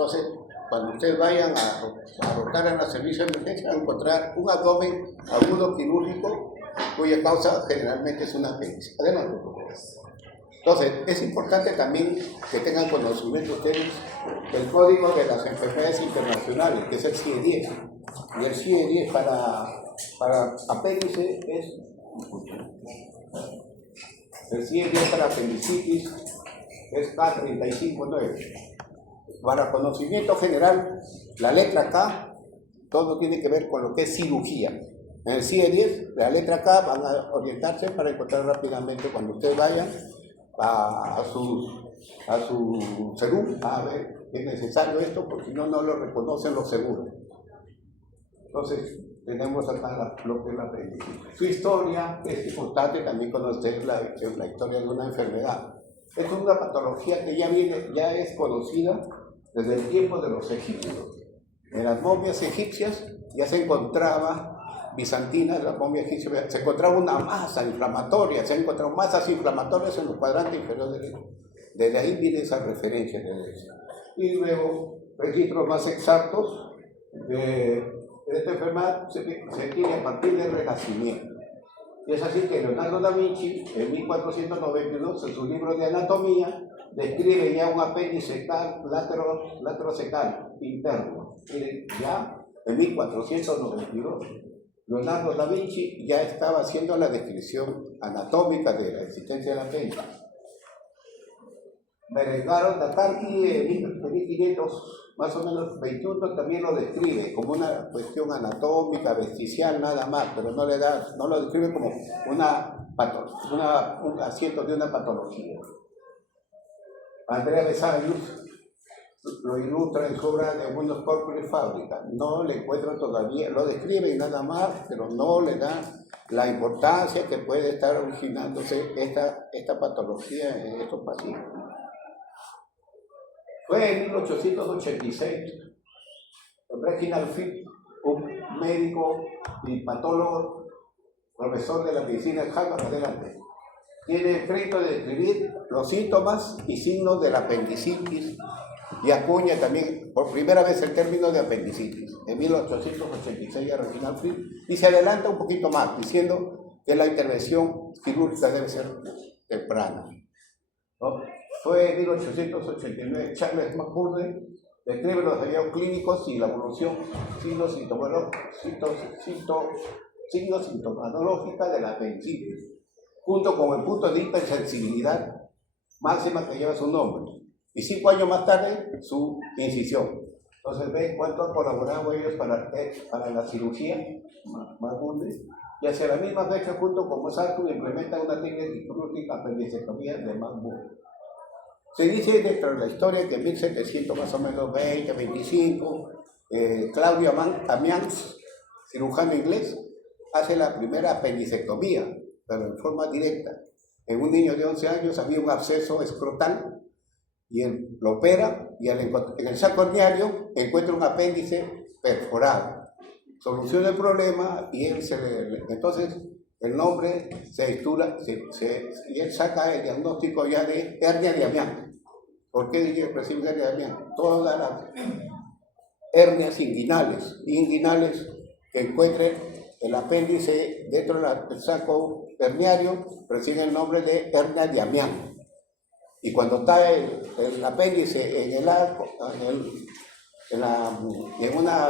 Entonces, cuando ustedes vayan a rotar en los servicios de emergencia, van a encontrar un abdomen agudo quirúrgico cuya causa generalmente es una apéndice. Adelante, por favor. Entonces, es importante también que tengan conocimiento ustedes del código de las enfermedades internacionales, que es el CIE-10. Y el CIE-10 para apéndice es... El CIE-10 para apendicitis es K359. Para conocimiento general, la letra K, todo tiene que ver con lo que es cirugía. En el CIE-10, la letra K van a orientarse para encontrar rápidamente cuando ustedes vayan a su seguro, a ver, es necesario esto, porque si no, no lo reconocen los seguros. Entonces, tenemos acá lo que es la apendicitis. Su historia es importante también conocer la historia de una enfermedad. Es una patología que ya es conocida desde el tiempo de los egipcios. En las momias egipcias ya se encontraba, bizantinas, las momias egipcias, se encontraba una masa inflamatoria, se han encontrado masas inflamatorias en los cuadrantes inferiores derecho. Desde ahí viene esa referencia de eso. Y luego, registros más exactos de esta enfermedad se tiene a partir del Renacimiento. Y es así que Leonardo da Vinci, en 1492, en su libro de anatomía, describe ya un apéndice laterocecal interno. Miren, ya en 1492, Leonardo da Vinci ya estaba haciendo la descripción anatómica de la existencia del apéndice. Berengario da Carpi, en 1500, más o menos 21, también lo describe como una cuestión anatómica, vesticial, nada más, pero no lo describe como un asiento de una patología. Andrea Vesalius lo ilustra en su obra de Buenos Corpus Fábrica. No le encuentro todavía, lo describe nada más, pero no le da la importancia que puede estar originándose esta patología en estos pacientes. Fue en 1886, Reginald Phillips, un médico y patólogo, profesor de la medicina de Harvard, adelante. Tiene el crédito de describir los síntomas y signos de la apendicitis y acuña también por primera vez el término de apendicitis en 1886 a Reginald Phillips, y se adelanta un poquito más diciendo que la intervención quirúrgica debe ser temprana, ¿no? Fue en 1889 Charles McCurdy describe los hallazgos clínicos y la evolución sintomatológica de la apendicitis, junto con el punto de hipersensibilidad máxima que lleva su nombre, y 5 años más tarde su incisión. Entonces ven cuánto han colaborado ellos para la cirugía, McCurdy, y hacia la misma fecha, junto con Mozart, implementan una técnica quirúrgica apendicectomía de Marburg. Se dice dentro de la historia que en 1700 más o menos 25, Claudio Amiens, cirujano inglés, hace la primera apendicectomía, pero en forma directa. En un niño de 11 años había un absceso escrotal y él lo opera y en el saco herniario encuentra un apéndice perforado. Soluciona el problema y entonces el nombre se titula y él saca el diagnóstico ya de hernia de Amiens. ¿Por qué dije recibe hernia de Amiens? Todas las hernias inguinales que encuentren el apéndice dentro del saco herniario reciben el nombre de hernia de Amiens. Y cuando está el apéndice en una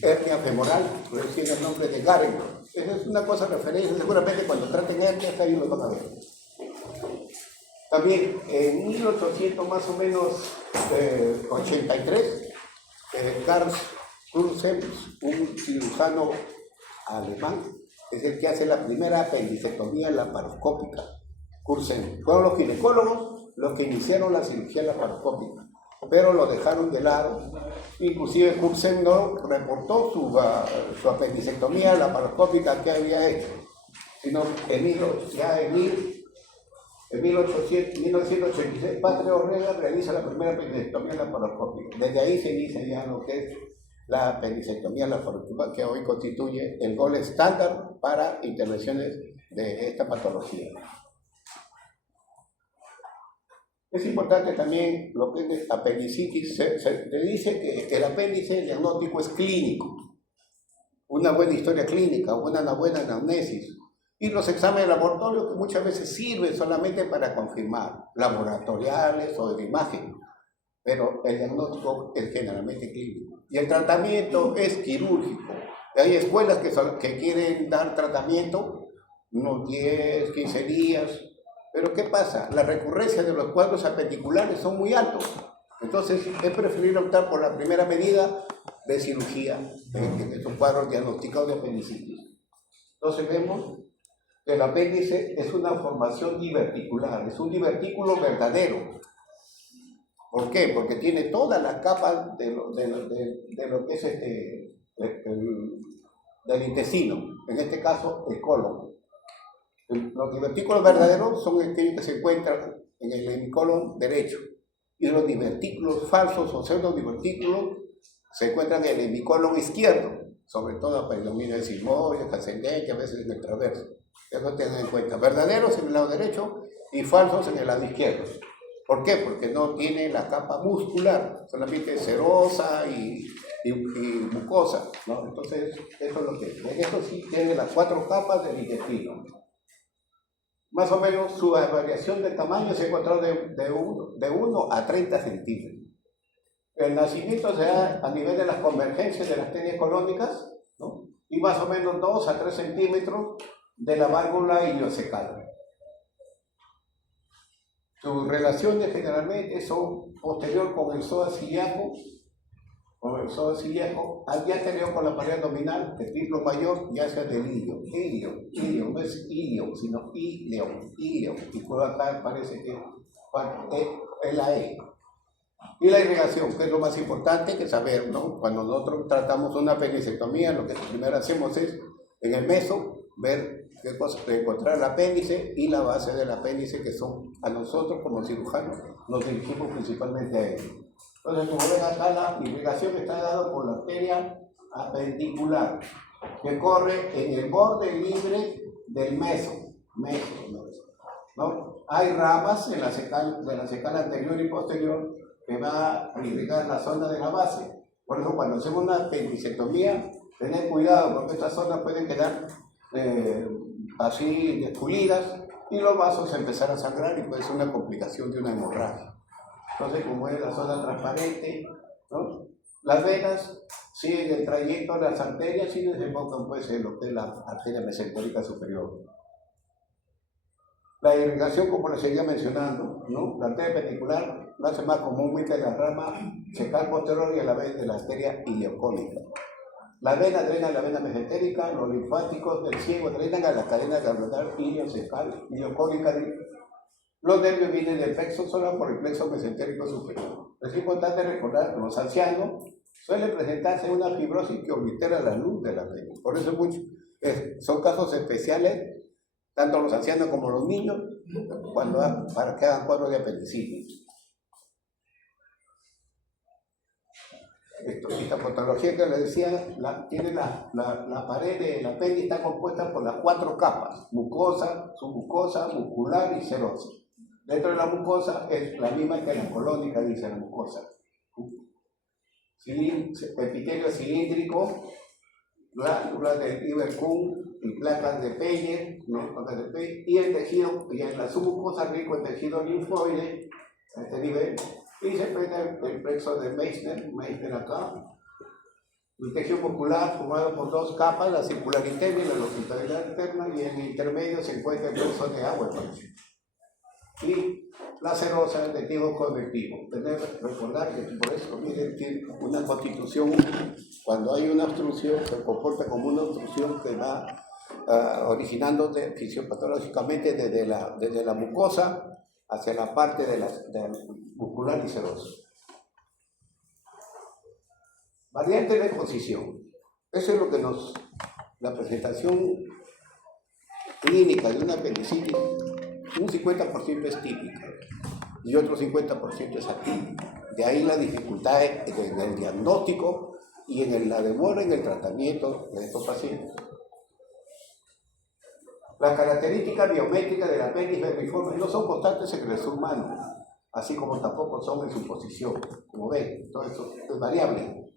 hernia femoral, recibe el nombre de Garen. Esa es una cosa de referencia, seguramente cuando traten hernias ahí lo van a ver. También en 1800 más o menos 83, Karl Kurzen, un cirujano alemán, es el que hace la primera apendicectomía laparoscópica. Kurzen. Fueron los ginecólogos los que iniciaron la cirugía laparoscópica, pero lo dejaron de lado. Inclusive Kurzen no reportó su apendicectomía laparoscópica que había hecho, sino en 1986 Patria Orrega realiza la primera apendicectomía laparoscópica. Desde ahí se inicia ya lo que es la apendicectomía laparoscópica, que hoy constituye el gold estándar para intervenciones de esta patología. Es importante también lo que es apendicitis. Se dice que el apéndice, el diagnóstico es clínico. Una buena historia clínica, una buena anamnesis. Y los exámenes laboratorios que muchas veces sirven solamente para confirmar, laboratoriales o de imagen, pero el diagnóstico es generalmente clínico. Y el tratamiento es quirúrgico. Hay escuelas que quieren dar tratamiento unos 10, 15 días, pero ¿qué pasa? La recurrencia de los cuadros apendiculares son muy altos. Entonces es preferible optar por la primera medida de cirugía en estos cuadros diagnosticados de apendicitis. Entonces vemos que el apéndice es una formación diverticular, es un divertículo verdadero. ¿Por qué? Porque tiene todas las capas de lo que es del intestino, en este caso el colon. Los divertículos verdaderos son aquellos que se encuentran en el hemicolon derecho, y los divertículos falsos o pseudodivertículos se encuentran en el hemicolon izquierdo, sobre todo predomina el sigmoide, ascendente, a veces en el transverso. Eso tengan en cuenta, verdaderos en el lado derecho y falsos en el lado izquierdo. ¿Por qué? Porque no tiene la capa muscular, solamente serosa y mucosa, ¿no? Entonces, eso es lo que es. En esto sí tiene las 4 capas del intestino. Más o menos su variación de tamaño se encontró de 1 a 30 centímetros. El nacimiento se da a nivel de las convergencias de las tenias colónicas, ¿no? Y más o menos 2 a 3 centímetros de la válvula iliocecal. Sus relaciones generalmente son posterior con el psoas ilíaco, al día anterior con la pared abdominal, el triplo mayor, ya sea del ilio, no es ilio, sino ilio, y por acá parece que es la E. Y la irrigación, que es lo más importante que saber, ¿no? Cuando nosotros tratamos una apendicectomía, lo que primero hacemos es, en el meso, ver qué cosa, encontrar el apéndice y la base del apéndice, que son a nosotros como cirujanos, nos dirigimos principalmente a él. Entonces, como ven acá, la irrigación está dada por la arteria apendicular, que corre en el borde libre del meso, ¿no? Hay ramas en la cecal anterior y posterior que va a irrigar la zona de la base. Por eso, cuando hacemos una apendicectomía, tened cuidado, porque estas zonas pueden quedar así despulidas y los vasos empezar a sangrar y puede ser una complicación de una hemorragia. Entonces, como es la zona transparente, ¿no? Las venas siguen el trayecto de las arterias y desembocan pues en lo que es la arteria mesentérica superior. La irrigación, como les seguía mencionando, ¿no? La arteria apendicular nace más comúnmente de la rama cecal posterior y a la vez de la arteria ileocónica. La vena drena la vena mesentérica, los linfáticos del ciego drenan a la cadena glandular iliocecal, ileocónica. Los nervios vienen del plexo solar por el plexo mesentérico superior. Es importante recordar que los ancianos suelen presentarse una fibrosis que oblitera la luz de la apéndice. Por eso son casos especiales, tanto los ancianos como los niños, para que hagan cuadros de apendicitis. Esta patología que les decía, tiene la pared del apéndice, está compuesta por las 4 capas: mucosa, submucosa, muscular y serosa. Dentro de la mucosa es la misma que la colónica, dice la mucosa. Epitelio cilíndrico, glándulas de Iberkuhn y placas de Peyer, ¿no? Y el tejido, y en la submucosa rico el tejido linfoide, a este nivel, y se encuentra el plexo de Meissner acá. El tejido muscular formado por 2 capas, la circular interna y la longitudinal interna, y en el intermedio se encuentra el plexo de agua. Y la serosa de tipo convectivo. Tenemos que recordar que por eso, miren, tiene una constitución, cuando hay una obstrucción, se comporta como una obstrucción que va originándose fisiopatológicamente desde la mucosa hacia la parte de muscular y serosa. Variante de posición. Eso es lo que la presentación clínica de una apendicitis, un 50% es típica y otro 50% es atípica. De ahí la dificultad en el diagnóstico y en la demora en el tratamiento de estos pacientes. Las características biométricas del apéndice vermiforme no son constantes en el ser humano. así como tampoco son en su posición. Como ven, todo eso es variable.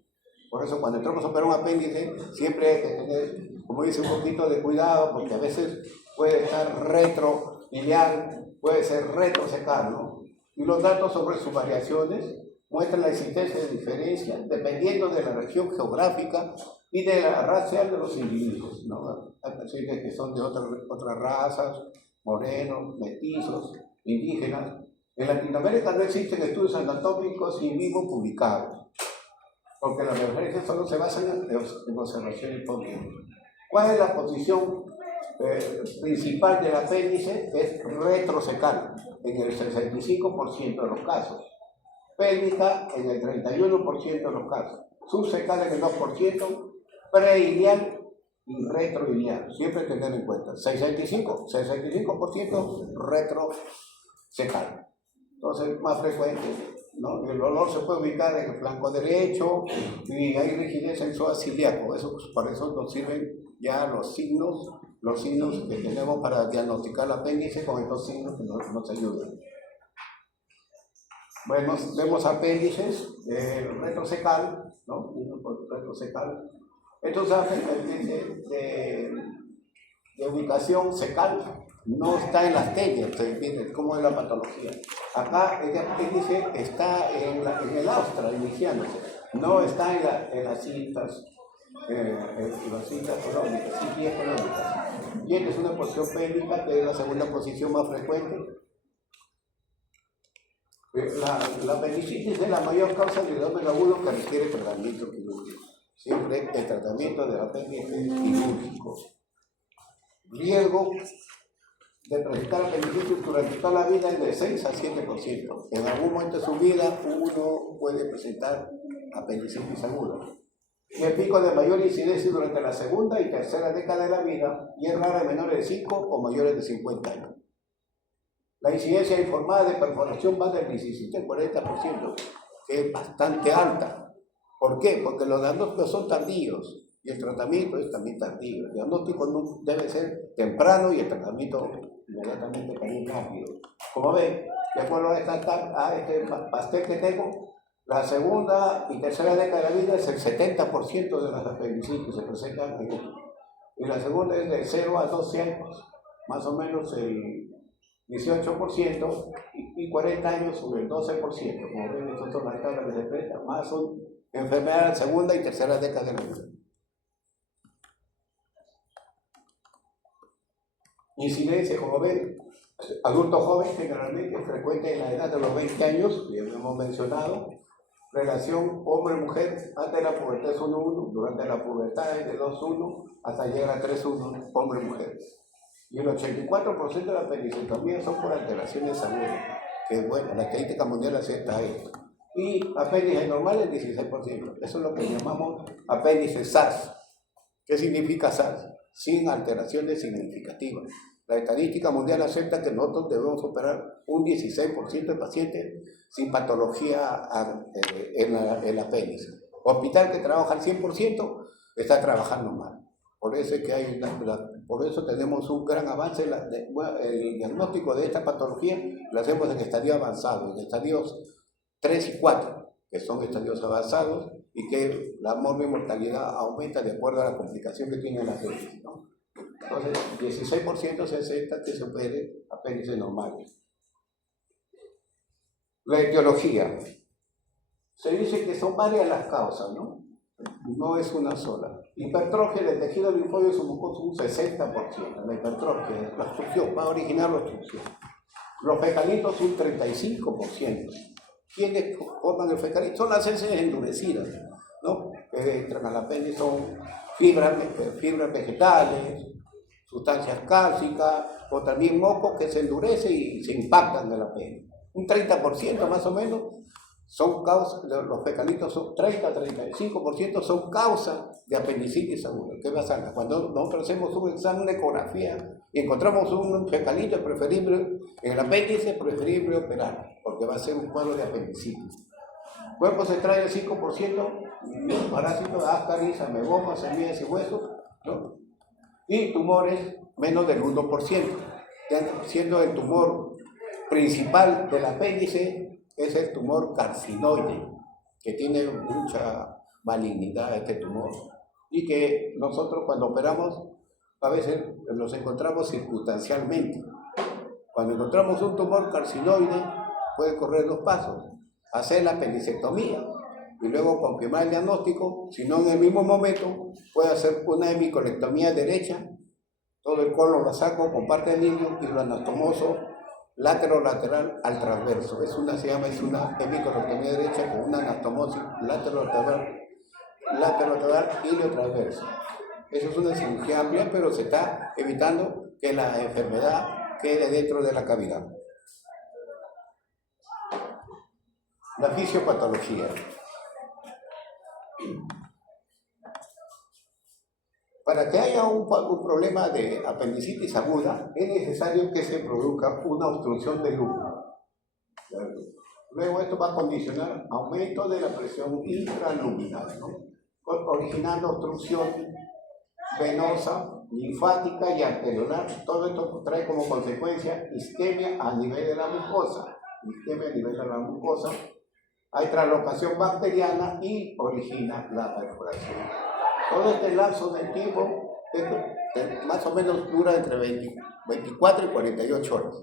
Por eso cuando entramos a operar un apéndice, siempre hay que tener, como dice, un poquito de cuidado, porque a veces puede estar retroiliar, puede ser retrosecal, ¿no? Y los datos sobre sus variaciones muestran la existencia de diferencias dependiendo de la región geográfica y de la raza de los individuos, ¿no? Hay pacientes que son de otras razas, morenos, mestizos, indígenas. En Latinoamérica no existen estudios anatómicos in vivo publicados, porque las referencias solo se basan en observaciones hipótesis. ¿Cuál es la posición principal del apéndice? Es retrosecal, en el 65% de los casos. Pélvica en el 31% de los casos. Subsecal en el 2%, preiliar y retroiliar. Siempre tener en cuenta. 65% retrosecal. Entonces, más frecuente, ¿no? El dolor se puede ubicar en el flanco derecho y hay rigidez en el psoas ilíaco. Por eso nos sirven ya los signos que tenemos para diagnosticar el apéndice. Con estos signos que nos ayudan. Bueno, vemos apéndices retrosecal, ¿no? Retrosecal. Estos apéndices de ubicación secal no está en las teñas, ¿se entiende? ¿Cómo es la patología? Acá el apéndice está en el astra, iniciándose, no está en las cintas colónicas, cintillas colónicas. Y esta es una posición pélvica, que es la segunda posición más frecuente. La apendicitis es la mayor causa de dolor agudo que requiere tratamiento quirúrgico. Siempre el tratamiento del apéndice es quirúrgico. Riesgo de presentar apendicitis durante toda la vida es de 6 a 7%. En algún momento de su vida uno puede presentar apendicitis aguda. Y el pico de mayor incidencia durante la segunda y tercera década de la vida y es rara en menores de 5 o mayores de 50 años. La incidencia informada de perforación va del 17 al 40%, que es bastante alta. ¿Por qué? Porque los diagnósticos son tardíos y el tratamiento es también tardío. El diagnóstico no debe ser temprano y el tratamiento inmediatamente también rápido. Como ven, de acuerdo a este pastel que tengo, la segunda y tercera década de la vida es el 70% de las apendicitis que se presentan en esto. Y la segunda es de 0 a 12 años, más o menos el 18% y 40 años sobre el 12%. Como ven, estas son las tablas que se presentan, más son enfermedades de segunda y tercera década de la vida. Incidencia, como ven, adulto joven generalmente es frecuente en la edad de los 20 años, ya lo hemos mencionado. Relación hombre-mujer antes de la pubertad es 1-1, durante la pubertad es de 2-1 hasta llegar a 3-1, hombre-mujer. Y el 84% de las apendicectomías son por alteraciones de salud, que bueno, la estadística mundial acepta esto. Y apéndice normal el 16%, eso es lo que llamamos apéndice SARS. ¿Qué significa SARS? Sin alteraciones significativas. La estadística mundial acepta que nosotros debemos operar un 16% de pacientes sin patología en el apéndice. Hospital que trabaja al 100% está trabajando mal. Por eso, es que por eso tenemos un gran avance. El diagnóstico de esta patología lo hacemos en estadios avanzados, en estadios 3 y 4, que son estadios avanzados y que la mortalidad aumenta de acuerdo a la complicación que tiene la apéndice, ¿no? Entonces, 16% se acepta que se opere apéndices normales. La etiología. Se dice que son varias las causas, ¿no? No es una sola. Hipertrofia del tejido linfóide submucoso un 60%. La hipertrofia, la obstrucción, va a originar la obstrucción. Los fecalitos un 35%. ¿Quiénes forman el fecalito? Son las heces endurecidas, ¿no? Que entran al apéndice, son fibras vegetales, sustancias cálcicas, o también mocos que se endurecen y se impactan en el apéndice. Un 30% más o menos son causas, los fecalitos son 30-35% son causas de apendicitis aguda. ¿Qué pasa? Cuando nosotros hacemos un examen de ecografía y encontramos un fecalito, es preferible, en el apéndice es preferible operar, porque va a ser un cuadro de apendicitis. Cuerpo se trae el 5%, parásitos, ascaris, amegomas, semillas y huesos, ¿no? Y tumores menos del 1%, siendo el tumor principal del apéndice es el tumor carcinoide, que tiene mucha malignidad este tumor, y que nosotros cuando operamos a veces los encontramos circunstancialmente. Cuando encontramos un tumor carcinoide, puede correr dos pasos: hacer la apendicectomía y luego confirmar el diagnóstico. Si no, en el mismo momento puede hacer una hemicolectomía derecha, todo el colon lo saco con parte del ilium y lo anastomoso lateral al transverso. Se llama hemicolectomía derecha con una anastomosis lateral ilio transverso. Eso es una cirugía amplia, pero se está evitando que la enfermedad quede dentro de la cavidad. La fisiopatología. Para que haya un problema de apendicitis aguda, es necesario que se produzca una obstrucción del lúpulo. Luego esto va a condicionar aumento de la presión intraluminal, ¿no? Originando obstrucción venosa, linfática y arteriolar. Todo esto trae como consecuencia isquemia a nivel de la mucosa. Hay traslocación bacteriana y origina la perforación. Todo este lapso del tiempo más o menos dura entre 24 y 48 horas.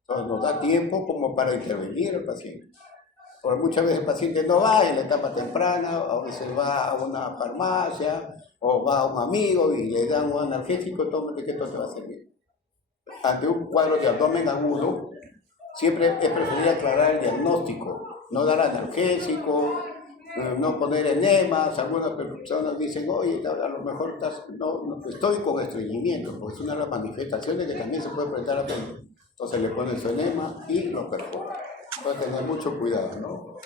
Entonces nos da tiempo como para intervenir al paciente. Porque muchas veces el paciente no va en la etapa temprana, a veces va a una farmacia o va a un amigo y le dan un analgésico, tómate que esto te va a servir. Ante un cuadro de abdomen agudo, siempre es preferible aclarar el diagnóstico, no dar analgésico, no poner enemas. Algunas personas dicen, oye, a lo mejor estoy con estreñimiento, porque es una de las manifestaciones que también se puede presentar a todos. Entonces le ponen su enema y lo perforan. Entonces tener mucho cuidado, ¿no?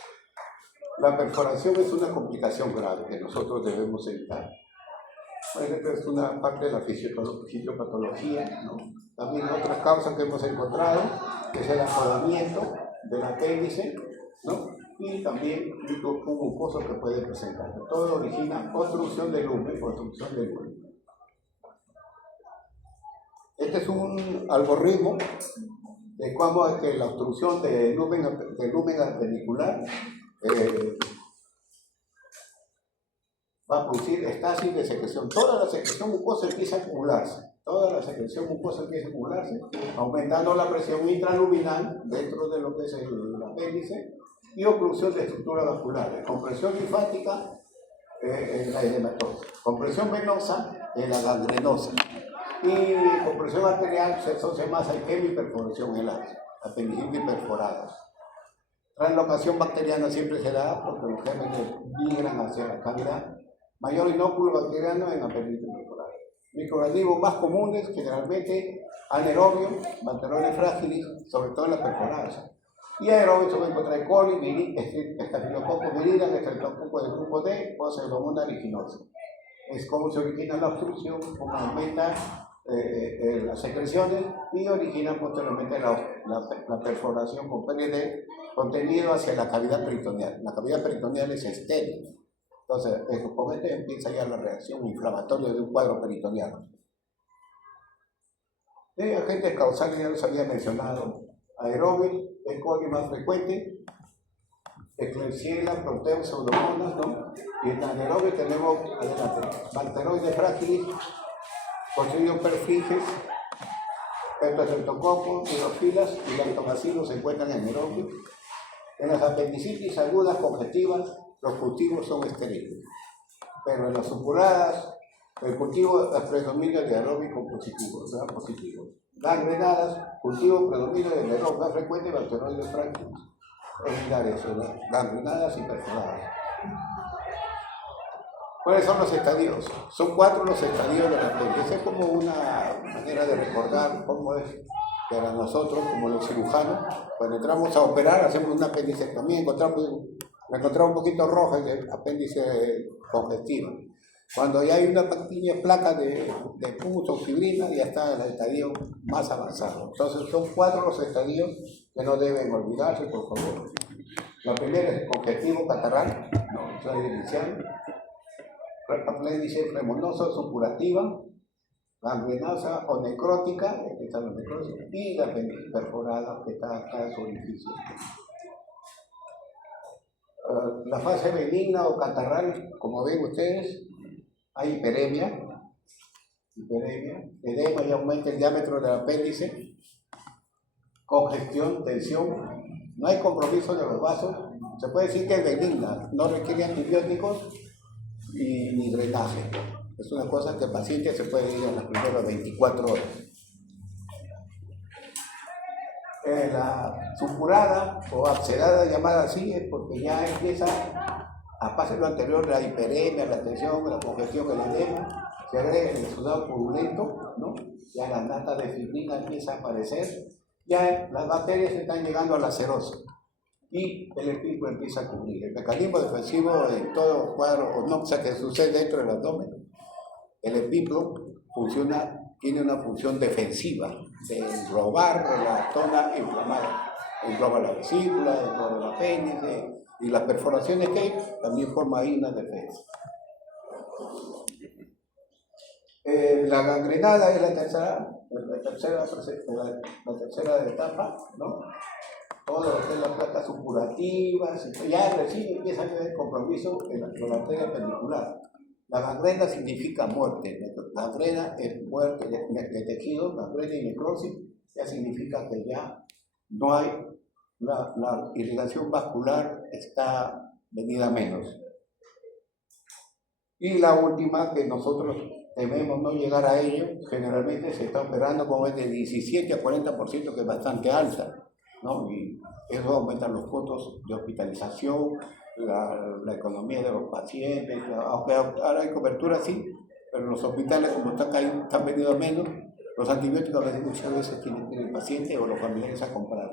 La perforación es una complicación grave que nosotros debemos evitar. Esta es una parte de la fisiopatología, ¿no? También otras causas que hemos encontrado, que es el afodamiento del apéndice, ¿no? Y también un mucoso que puede presentar. Todo origina obstrucción del lumen. Este es un algoritmo de cómo es que la obstrucción del lumen apenicular va a producir estasis de secreción. Toda la secreción mucosa empieza a acumularse. Aumentando la presión intraluminal dentro de lo que es el apéndice y oclusión de estructuras vasculares. Compresión linfática en la edematosa. Compresión venosa en la gangrenosa. Y compresión arterial se asocia más a hemiperforación en las apendicitis perforadas. Translocación bacteriana siempre se da porque los gérmenes migran hacia la cavidad. Mayor inóculo bacteriano en apendicitis perforada. Microorganismos más comunes, generalmente anaerobios, Bacteroides fragilis, sobre todo en las perforadas. Y aerobios se va a encontrar E. coli, Staphylococcus viridans, Streptococcus del grupo D o Pseudomonas aeruginosa. Es como se origina la obstrucción, como aumenta las secreciones y origina posteriormente la perforación con PND contenido hacia la cavidad peritoneal. La cavidad peritoneal es estéril. Entonces, con este empieza ya la reacción inflamatoria de un cuadro peritoneal. Agentes causales ya los había mencionado. Aerobios, E. coli más frecuente, Klebsiella, Proteus, Pseudomonas, ¿no? Y en anaerobio tenemos, adelante, Bacteroides fragilis, Clostridium perfringens, Streptococcus, Hidrofilas y Lactobacillus se encuentran en aerobio. En las apendicitis agudas congestivas, los cultivos son estériles. Pero en las supuradas, el cultivo predomina de aeróbico positivo, ¿verdad? Positivo. Gangrenadas, cultivo predomina de aeróbico más frecuente, Bacteroides fragilis. Olvidar eso, ¿no? Gangrenadas y perforadas. ¿Cuáles son los estadios? Son 4 los estadios de la apendicitis. Es como una manera de recordar cómo es para nosotros, como los cirujanos, cuando entramos a operar, hacemos una apendicectomía, encontramos un poquito roja el apéndice congestivo. Cuando ya hay una pequeña placa de pus o fibrina, ya está el estadio más avanzado. Entonces son 4 los estadios que no deben olvidarse, por favor. La primera es congestivo catarral, no, es la inicial. Apéndice flemonosa supurativa, gangrenosa o necrótica, esta es la necrosis, y la apéndice perforada que está acá en su orificio. la fase benigna o catarral, como ven ustedes, hay hiperemia, edema y aumenta el diámetro del apéndice, congestión, tensión, no hay compromiso de los vasos, se puede decir que es benigna, no requiere antibióticos ni drenaje. Es una cosa que el paciente se puede ir en las primeras 24 horas. La supurada o abscedada llamada así es porque ya empieza a pasar lo anterior, la hiperemia, la tensión, la congestión, el edema, se agrega el exudado purulento, ¿no? Ya la nata de fibrina empieza a aparecer, ya las bacterias están llegando a la cerosa y el epíplo empieza a cubrir. El mecanismo defensivo en todo cuadro o no, o sea, que sucede dentro del abdomen, el epíplo tiene una función defensiva de robar la zona inflamada. Engloba la vesícula, engloba el apéndice y las perforaciones que hay también forman ahí una defensa. La gangrenada es la tercera etapa, ¿no? Todo lo que es las placas supurativas, ya recién empieza a haber compromiso con la arteria pendicular. La gangrena significa muerte, gangrena es muerte de tejidos, gangrena y necrosis, ya significa que ya no hay, la irrigación vascular está venida menos. Y la última, que nosotros debemos no llegar a ello, generalmente se está operando como es de 17 a 40%, que es bastante alta, ¿no? Y eso aumenta los costos de hospitalización, la economía de los pacientes, aunque ahora hay cobertura sí, pero los hospitales como están vendidos menos, los antibióticos muchas veces tienen que ir el paciente o los familiares a comprar.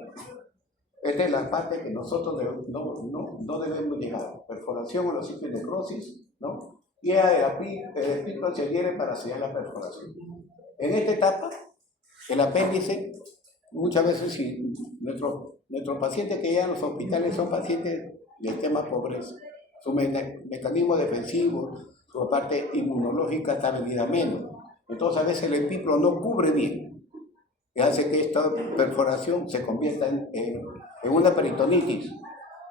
Esta es la parte que nosotros no debemos llegar, perforación o los sitios de necrosis, ¿no? Y el epíplo se adhiere para sellar la perforación. En esta etapa, el apéndice, muchas veces si nuestros pacientes que llegan a los hospitales son pacientes del tema pobreza, su mecanismo defensivo, su parte inmunológica está venida menos. Entonces a veces el epíplo no cubre bien, que hace que esta perforación se convierta en una peritonitis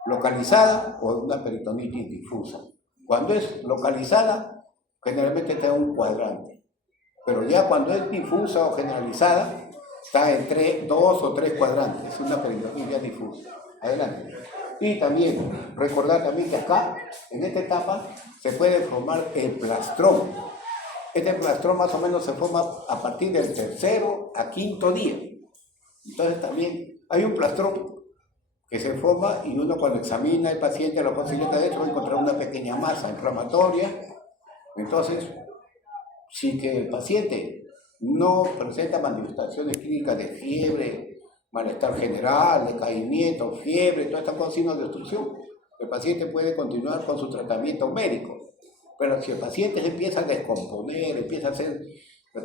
localizada o en una peritonitis difusa. Cuando es localizada, generalmente está en un cuadrante, pero ya cuando es difusa o generalizada, está en 2 o 3 cuadrantes, es una peritonitis difusa. Adelante. Y también, recordar también que acá, en esta etapa, se puede formar el plastrón. Este plastrón más o menos se forma a partir del 3.º a 5.º día. Entonces también hay un plastrón que se forma y uno cuando examina al paciente la posibilidad de esto va a encontrar una pequeña masa inflamatoria. Entonces, si que el paciente no presenta manifestaciones clínicas de fiebre, malestar general, decaimiento, fiebre, todas estas cosas, signos de obstrucción, el paciente puede continuar con su tratamiento médico. Pero si el paciente se empieza a descomponer, empieza a hacer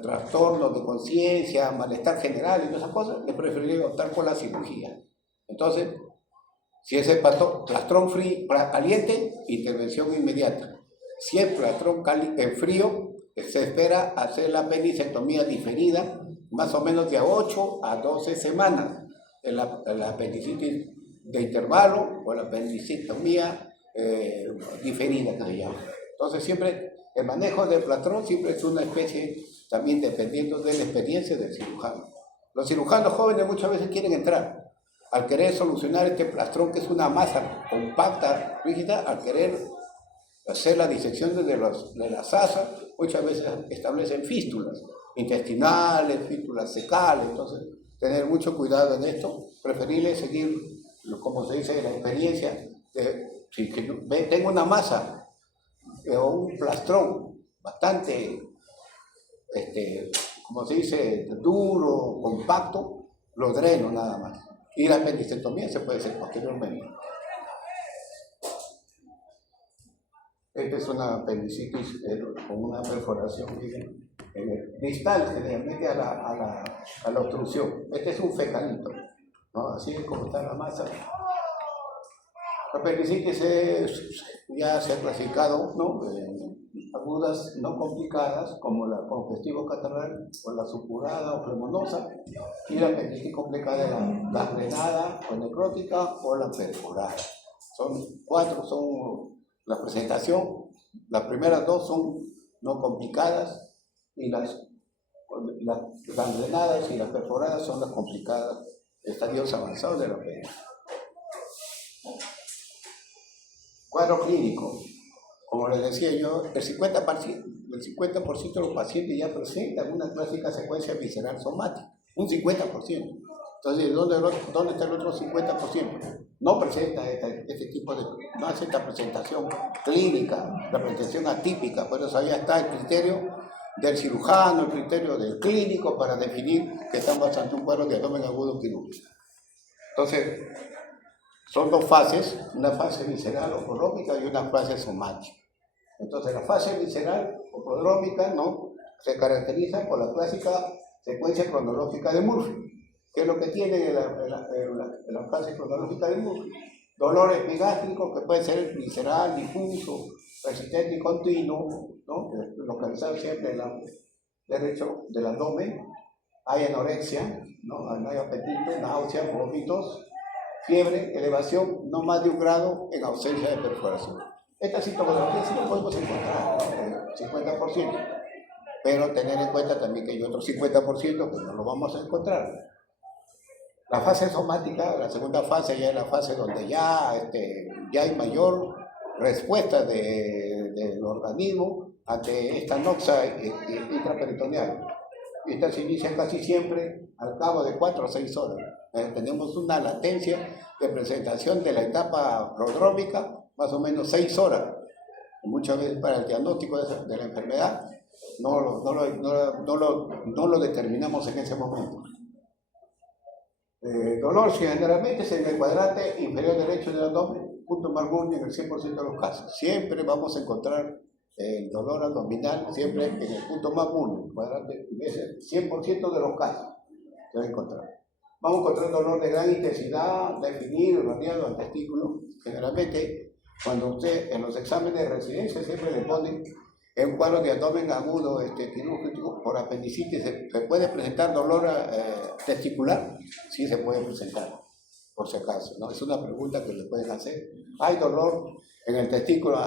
trastornos de conciencia, malestar general y todas esas cosas, le preferiría optar por la cirugía. Entonces, si es el plastrón caliente, intervención inmediata. Si es plastrón frío, se espera hacer la apendicectomía diferida, más o menos de 8 a 12 semanas, la apendicitis de intervalo o la apendicectomía diferida que se llama. Entonces siempre el manejo del plastrón siempre es una especie, también dependiendo de la experiencia del cirujano. Los cirujanos jóvenes muchas veces quieren entrar, al querer solucionar este plastrón que es una masa compacta, rígida, al querer hacer la disección de las asas, muchas veces establecen fístulas intestinales, fístulas secales. Entonces tener mucho cuidado en esto, preferible seguir, como se dice, la experiencia de, si tengo una masa o un plastrón bastante, como se dice, duro, compacto, lo dreno nada más. Y la apendicectomía se puede hacer posteriormente. Esta es una apendicitis con una perforación distal generalmente a la obstrucción. Este es un fecalito, ¿no? Así es como está la masa. La apendicitis ya se ha clasificado, ¿no? Agudas no complicadas como la congestivo catarral o la supurada o flemonosa, y la apendicitis complicada es la gangrenada o necrótica o la perforada. Son 4, son la presentación, las primeras 2 son no complicadas y las gangrenadas y las perforadas son las complicadas, estadios avanzados de la pena. Cuadro clínico. Como les decía yo, el 50% de los pacientes ya presentan una clásica secuencia visceral somática, un 50%. Entonces, ¿dónde está el otro 50%? No presenta este tipo de, no hace esta presentación clínica, la presentación atípica, por eso ya está el criterio del cirujano, el criterio del clínico para definir que estamos ante un cuadro de abdomen agudo quirúrgico. Entonces, son 2 fases, una fase visceral o prodrómica y una fase somática. Entonces, la fase visceral o prodrómica, ¿no?, se caracteriza por la clásica secuencia cronológica de Murphy. ¿Qué es lo que tiene la fase cronológica de Murphy? Dolor epigástrico que puede ser visceral, difuso, persistente y continuo, ¿no?, localizado siempre en el derecho del abdomen. Hay anorexia, ¿no?, hay apetito, náuseas, vómitos, fiebre, elevación no más de 1 grado en ausencia de perforación. Esta sintomatología sí lo podemos encontrar, ¿no?, el 50%, pero tener en cuenta también que hay otro 50% que no lo vamos a encontrar. La fase somática, la segunda fase, ya es la fase donde ya hay mayor respuesta del organismo ante esta noxa intraperitoneal. Esta se inicia casi siempre al cabo de 4 a 6 horas. Tenemos una latencia de presentación de la etapa prodrómica, más o menos 6 horas. Muchas veces para el diagnóstico de la enfermedad no lo determinamos en ese momento. Dolor generalmente es en el cuadrante inferior derecho del abdomen, punto margón en el 100% de los casos. Siempre vamos a encontrar el dolor abdominal, siempre en el punto más vulnerable, cuadrante, el 100% de los casos se va a encontrar. Vamos a encontrar dolor de gran intensidad, definido, radiado al testículo. Generalmente, cuando usted en los exámenes de residencia siempre le ponen en un cuadro de abdomen agudo quirúrgico por apendicitis, ¿se puede presentar dolor testicular? Sí se puede presentar, por si acaso, ¿no? Es una pregunta que le pueden hacer. ¿Hay dolor en el testículo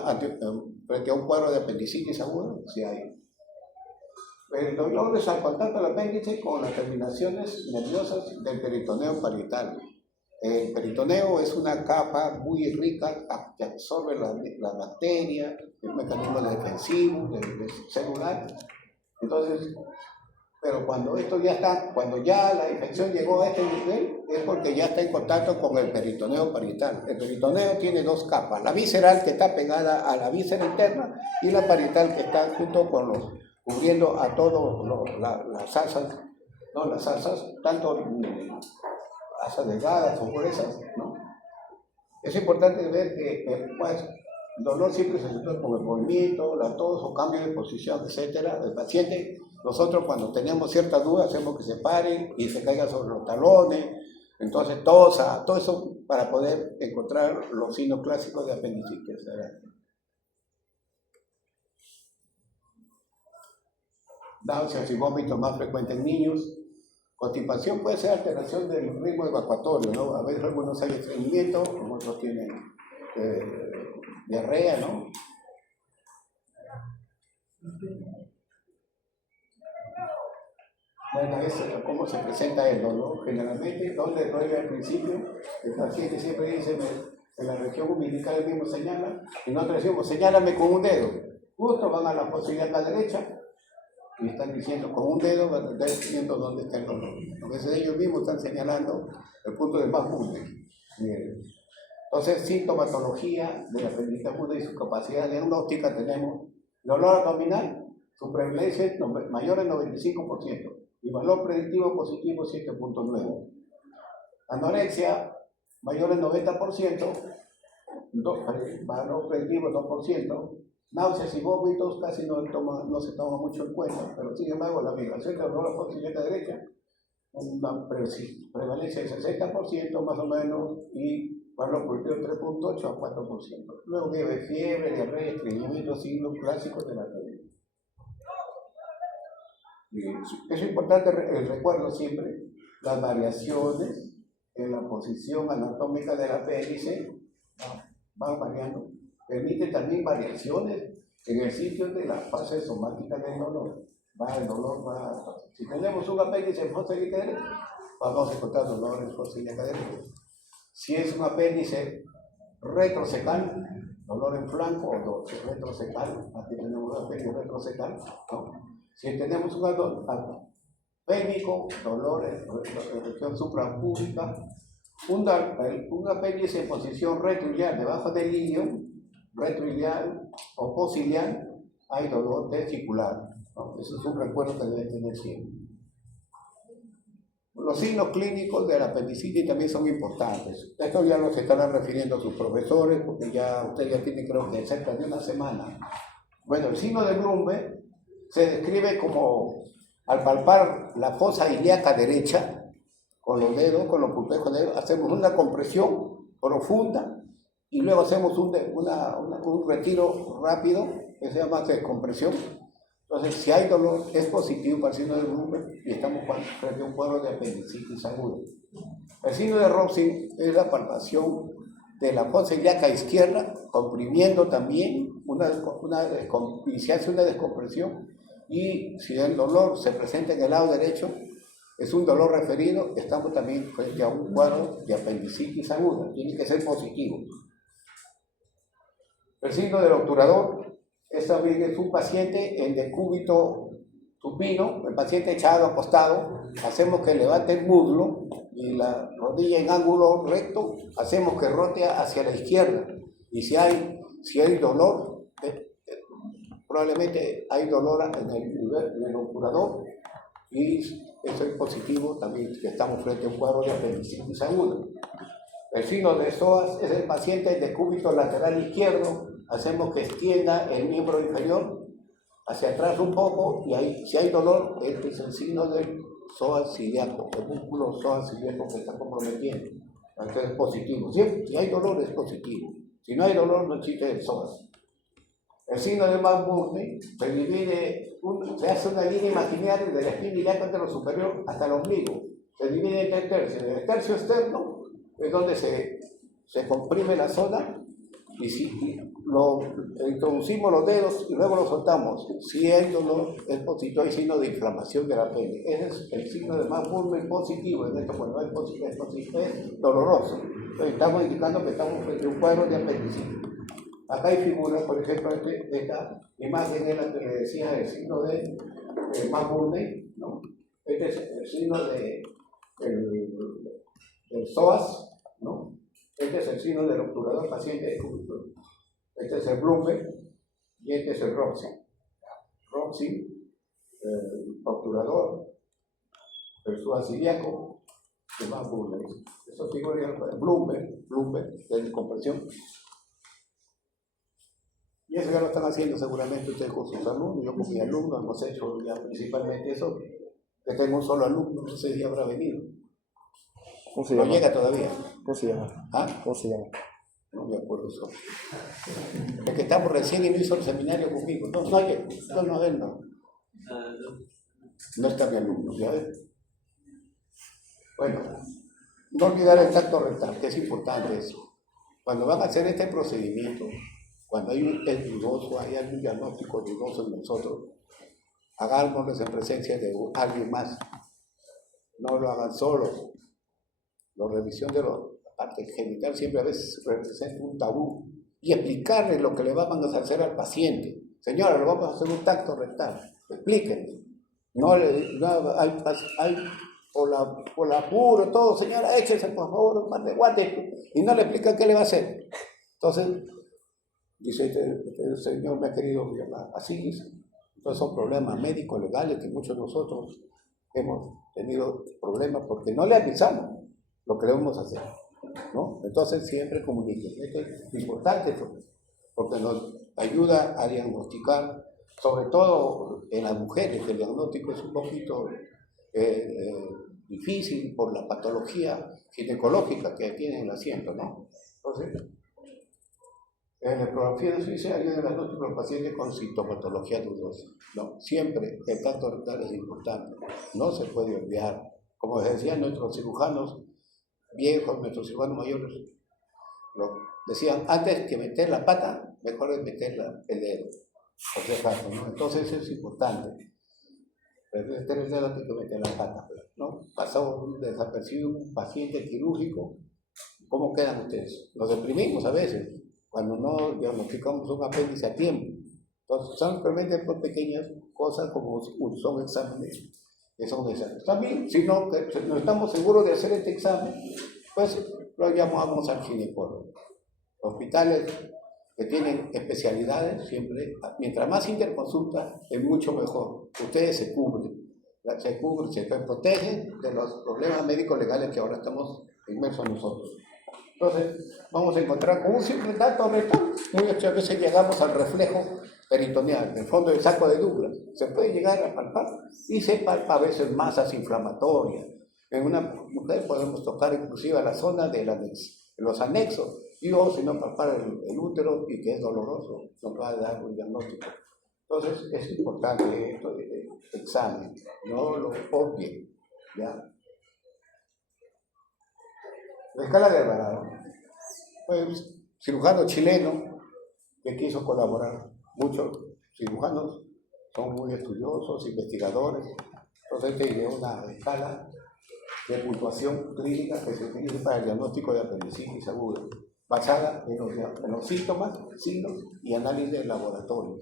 frente a un cuadro de apendicitis agudo? Sí hay. El dolor es al contacto del apéndice con las terminaciones nerviosas del peritoneo parietal. El peritoneo es una capa muy rica que absorbe la bacteria, el mecanismo defensivo, celular. Entonces, pero cuando ya la infección llegó a este nivel, es porque ya está en contacto con el peritoneo parietal. El peritoneo tiene 2 capas, la visceral que está pegada a la víscera interna y la parietal que está junto con cubriendo a todas las asas, ¿no? Las asas, tanto asas delgadas o gruesas, ¿no? Es importante ver que pues, el dolor siempre se asocian con el movimiento, la tos o cambio de posición, etcétera, del paciente. Nosotros cuando tenemos ciertas dudas hacemos que se pare y se caiga sobre los talones, entonces todo eso para poder encontrar los signos clásicos de apendicitis. Náuseas y vómitos más frecuentes en niños. Constipación puede ser alteración del ritmo evacuatorio, ¿no? A veces algunos hay estreñimiento, otros tienen diarrea, ¿no? Bueno, cómo se presenta el dolor. Generalmente, donde duele al principio, el paciente siempre dice, en la región umbilical mismo señala, y nosotros decimos, señálame con un dedo. Justo van a la posibilidad a la derecha, y están diciendo con un dedo, van a estar diciendo dónde está el dolor. A veces ellos mismos están señalando el punto de más vulnerable. Entonces, sintomatología de la apendicitis aguda y su capacidad diagnóstica tenemos dolor abdominal, su prevalencia es mayor del 95% y valor predictivo positivo 7.9. Anorexia mayor del 90%, valor predictivo 2%. Náuseas y vómitos casi no se toma mucho en cuenta, pero sin embargo la migración de dolor a la posición derecha, una prevalencia del 60% más o menos y valor predictivo 3.8 a 4%. Luego viene fiebre, diarrea, estreñimiento, signos clásicos de la diabetes. Es importante el recuerdo siempre, las variaciones en la posición anatómica del apéndice, ¿no? van variando, permite también variaciones en el sitio de la fase somática del dolor. El dolor va, si tenemos un apéndice en fosa ilíaca derecha, vamos a encontrar dolor en fosa ilíaca derecha. Si es un apéndice retrocecal, dolor en flanco o retrocecal, aquí tenemos un apéndice retrocecal, ¿no? Si tenemos un apéndico, dolor en región suprapúbica, un apéndice en posición retroiliar debajo del ilio, retroiliar o posiliar, hay dolor testicular, ¿no? Eso es un recuerdo que debe tener siempre. Los signos clínicos de la apendicitis también son importantes. Esto ya los estarán refiriendo sus profesores, porque ya usted ya tiene, creo que cerca de una semana. Bueno, el signo de Blumberg se describe como al palpar la fosa ilíaca derecha, con los dedos, con los pulpejos de dedos, hacemos una compresión profunda y luego hacemos un retiro rápido, que se llama descompresión. Entonces, si hay dolor, es positivo para el signo de Blumberg y estamos frente a un cuadro de apendicitis aguda. El signo de Robson es la palpación de la fosa ilíaca izquierda, comprimiendo también, y se hace una descompresión. Y si el dolor se presenta en el lado derecho, es un dolor referido, estamos también frente a un cuadro de apendicitis aguda, tiene que ser positivo. El signo del obturador también es un paciente en decúbito supino, el paciente echado, acostado, hacemos que levante el muslo y la rodilla en ángulo recto, hacemos que rote hacia la izquierda. Y si hay dolor, probablemente hay dolor en el obturador, y eso es positivo también, que estamos frente a un cuadro de apendicitis aguda. El signo de psoas es el paciente de decúbito lateral izquierdo, hacemos que extienda el miembro inferior hacia atrás un poco, y ahí, si hay dolor, este es el signo del psoas ilíaco, el músculo psoas ilíaco que está comprometiendo. Entonces es positivo. Si hay dolor, es positivo. Si no hay dolor, no existe el psoas. El signo de McBurney se hace una línea imaginaria de la espina ilíaca entre lo superior hasta el ombligo. Se divide en tres tercios. El tercio externo es donde se comprime la zona, y si lo introducimos los dedos y luego lo soltamos. Si hay dolor, es positivo, hay signo de inflamación de la piel. Ese es el signo de McBurney positivo. En esto, cuando hay positivo, es doloroso. Entonces, estamos indicando que estamos frente a un cuadro de apendicitis. Acá hay figuras, por ejemplo, esta imagen es la que le decía el signo de McBurney, ¿no? Este es el signo del psoas, ¿no? Este es el signo del obturador paciente de decúbito. Este es el Blumberg y este es el Robson. Robson, obturador, el psoas ilíaco, y McBurney. Esos figuras Blumberg, de descompresión. Y eso ya lo están haciendo seguramente ustedes con sus alumnos. Yo con mi alumno hemos hecho ya principalmente eso. Que tengo un solo alumno, no sé si habrá venido. ¿Cómo se llama? No llega todavía. ¿Cómo se llama? ¿Ah? ¿Cómo se llama? No me acuerdo solo. El que estamos recién y no hizo el seminario conmigo. No, él no. No está mi alumno, ¿ya ves? Bueno, no olvidar el tacto rectal, que es importante eso. Cuando van a hacer este procedimiento, cuando hay un dudoso, hay algún diagnóstico dudoso en nosotros, hagámoslo en presencia de alguien más. No lo hagan solos. La revisión de la parte genital siempre a veces representa un tabú. Y explicarle lo que le vamos a hacer al paciente. Señora, le vamos a hacer un tacto rectal. Explíquenle. Hay por la apuro, todo. Señora, échese por favor un par de guantes. Y no le explican qué le va a hacer. Entonces, dice, este señor me ha querido violar. Así dice. Entonces son problemas médicos, legales, que muchos de nosotros hemos tenido problemas porque no le avisamos lo que debemos hacer, ¿no? Entonces siempre comuniquen. Esto es importante porque nos ayuda a diagnosticar, sobre todo en las mujeres, que el diagnóstico es un poquito difícil por la patología ginecológica que tiene el asiento, ¿no? Entonces, en la ecografía de Suiza ayuda el diagnóstico de los pacientes con sintomatología dudosa. No, siempre el tacto rectal es importante, no se puede olvidar. Como decían nuestros cirujanos viejos, nuestros cirujanos mayores, Decían, antes que meter la pata, mejor es meter el dedo, por si acaso, ¿no? Entonces eso es importante. Pero meter el dedo hay que meter la pata, ¿no? Pasó desapercibido un paciente quirúrgico, ¿cómo quedan ustedes? Los deprimimos a veces, cuando no diagnosticamos un apéndice a tiempo. Entonces, son simplemente por pequeñas cosas como son exámenes que son necesarios. También, si no estamos seguros de hacer este examen, pues lo llamamos al ginecólogo. Hospitales que tienen especialidades, siempre, mientras más interconsulta, es mucho mejor. Ustedes se cubren, se protegen de los problemas médicos legales que ahora estamos inmersos nosotros. Entonces, vamos a encontrar con un simple dato rectal, muchas veces llegamos al reflejo peritoneal, del fondo del saco de Douglas. Se puede llegar a palpar y se palpa a veces masas inflamatorias. En una mujer podemos tocar inclusive la zona de los anexos, y o si no palpar el útero, y que es doloroso, nos va a dar un diagnóstico. Entonces, es importante esto de examen, no lo obvien, ¿ya? La escala de Alvarado, pues, cirujano chileno que quiso colaborar. Muchos cirujanos son muy estudiosos, investigadores. Entonces te ideó una escala de puntuación clínica que se utiliza para el diagnóstico de apendicitis aguda, basada en los síntomas, signos y análisis de laboratorio.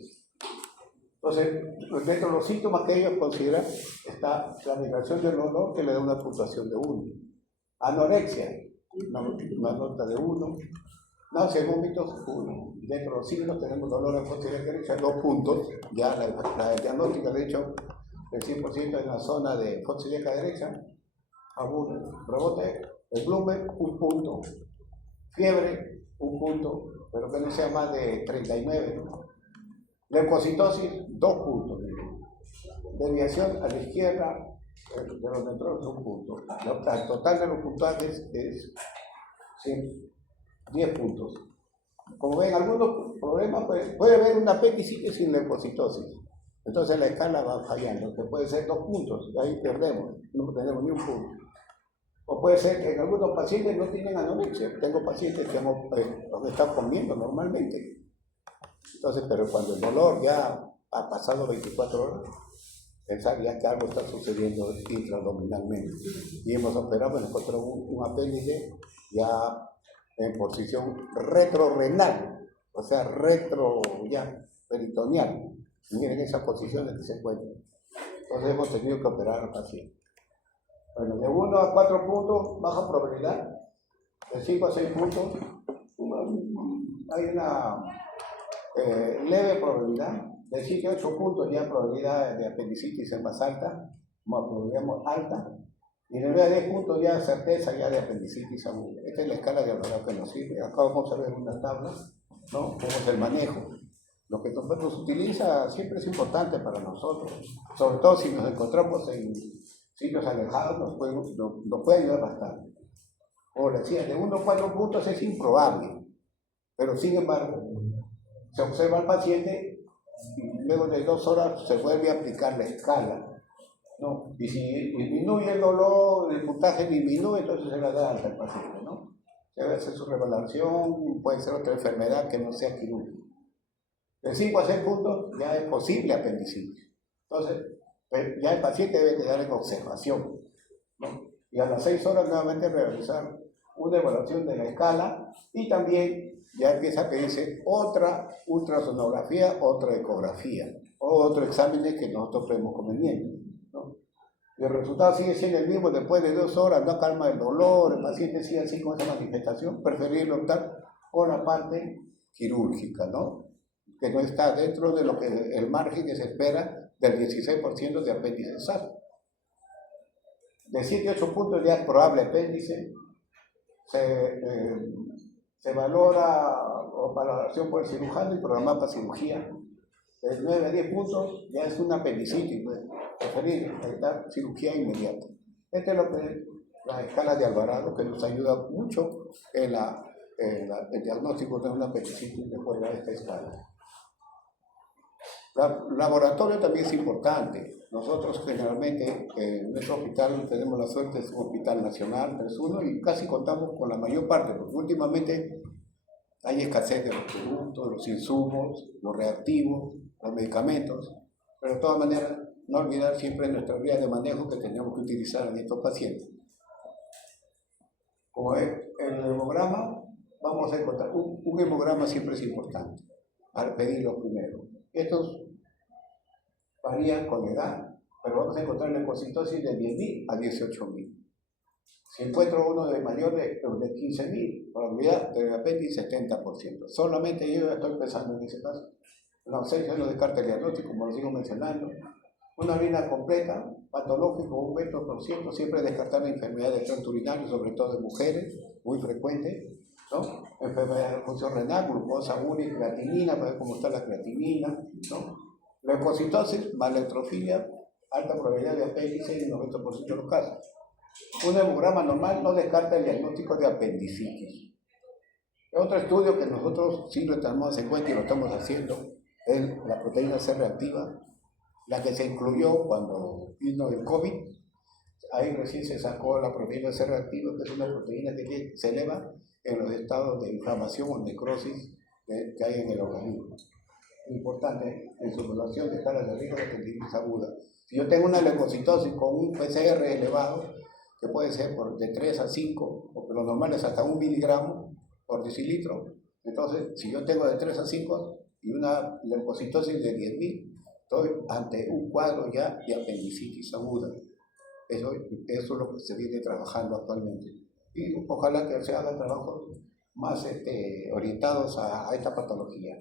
Entonces, dentro de los síntomas que ellos consideran está la migración del dolor, que le da una puntuación de 1. Anorexia, una nota de 1. Náuseas y vómitos, 1. Dentro de los signos tenemos dolor en fosa ilíaca derecha, 2 puntos. Ya la diagnóstica, de hecho, el 100% en la zona de fosa ilíaca derecha, algún rebote, el Blumer, 1 punto. Fiebre, 1 punto, pero que no sea más de 39. Leucocitosis, 2 puntos. Desviación a la izquierda de los neutrones, 1 punto. El total de los puntajes es 10 puntos. Como ven, algunos problemas, pues, puede haber una apendicitis sin leucocitosis. Entonces la escala va fallando, que puede ser 2 puntos, ahí perdemos, no tenemos ni 1 punto. O puede ser que en algunos pacientes no tienen anorexia. Tengo pacientes que están comiendo normalmente. Entonces, pero cuando el dolor ya ha pasado 24 horas, pensar ya que algo está sucediendo intraabdominalmente. Y hemos operado, encontrado un apéndice ya en posición retrorrenal, o sea, peritoneal. Miren esa posición en que se encuentra. Entonces hemos tenido que operar al paciente. Bueno, de 1 a 4 puntos, baja probabilidad. De 5 a 6 puntos, hay una leve probabilidad. De 7 a 8 puntos ya probabilidad de apendicitis es más alta, como probabilidad alta. Y de 9 a 10 puntos ya certeza ya de apendicitis aguda. Esta es la escala de Alvarado que nos sirve. Acá vamos a ver una tabla, ¿no? Cómo es el manejo. Lo que nosotros utiliza siempre es importante para nosotros, sobre todo si nos encontramos en sitios alejados, nos puede ayudar bastante. Como les decía, de 1 a 4 puntos es improbable, pero sin embargo, se observa al paciente y luego de 2 horas se vuelve a aplicar la escala, ¿no? Y si disminuye el dolor, el puntaje disminuye, entonces se la da alta al paciente, ¿no? Debe hacer su revaloración, puede ser otra enfermedad que no sea quirúrgica. De 5 a 6 puntos ya es posible apendicitis. Entonces, ya el paciente debe quedar en observación, ¿no? Y a las 6 horas nuevamente realizar una evaluación de la escala y también ya empieza a pedirse otra ultrasonografía, otra ecografía o otro examen que nosotros creemos conveniente, ¿no? Y el resultado sigue siendo el mismo después de 2 horas, no calma el dolor, el paciente sigue así con esa manifestación, preferible optar por la parte quirúrgica, ¿no? Que no está dentro de lo que el margen que se espera del 16% de apéndice sano. De 7 a 8 puntos ya es probable apéndice. Se valora o valoración por el cirujano y programar para cirugía. De 9 a 10 puntos ya es una apendicitis, pues, preferible evitar cirugía inmediata. Esta es lo que la escala de Alvarado, que nos ayuda mucho en el diagnóstico de una apendicitis de fuera de esta escala. El laboratorio también es importante. Nosotros generalmente en nuestro hospital tenemos la suerte, es un hospital nacional, 3-1, y casi contamos con la mayor parte, porque últimamente hay escasez de los productos, los insumos, los reactivos, los medicamentos, pero de todas maneras no olvidar siempre nuestra vía de manejo que tenemos que utilizar en estos pacientes. Como es el hemograma, vamos a encontrar, un hemograma siempre es importante, al pedirlo primero. Estos varían con edad, pero vamos a encontrar la leucocitosis de 10.000 a 18.000. Si encuentro uno de mayor de 15.000, probabilidad de apéndice 70%. Solamente yo ya estoy pensando en ese caso. La ausencia no descarta el diagnóstico, como lo sigo mencionando. Una orina completa, patológico, un 20%, siempre descartar la enfermedad del tracto urinario, sobre todo en mujeres, muy frecuente, ¿no? Enfermedad de función renal, glucosa úrica, creatinina, para ver cómo está la creatinina, ¿no? Leucocitosis, maleutrofilia, alta probabilidad de apéndice en el 90% de los casos. Un hemograma normal no descarta el diagnóstico de apendicitis. Otro estudio que nosotros sí lo tenemos en cuenta y lo estamos haciendo es la proteína C reactiva, la que se incluyó cuando vino el COVID. Ahí recién se sacó la proteína C reactiva, que es una proteína que se eleva en los estados de inflamación o necrosis que hay en el organismo. Importante en su evaluación de escala de riesgo de apendicitis aguda. Si yo tengo una leucocitosis con un PCR elevado, que puede ser de 3 a 5, o lo normal es hasta 1 miligramo por decilitro, entonces si yo tengo de 3 a 5 y una leucocitosis de 10.000, estoy ante un cuadro ya de apendicitis aguda. Eso es lo que se viene trabajando actualmente. Y ojalá que se hagan trabajos más orientados a esta patología.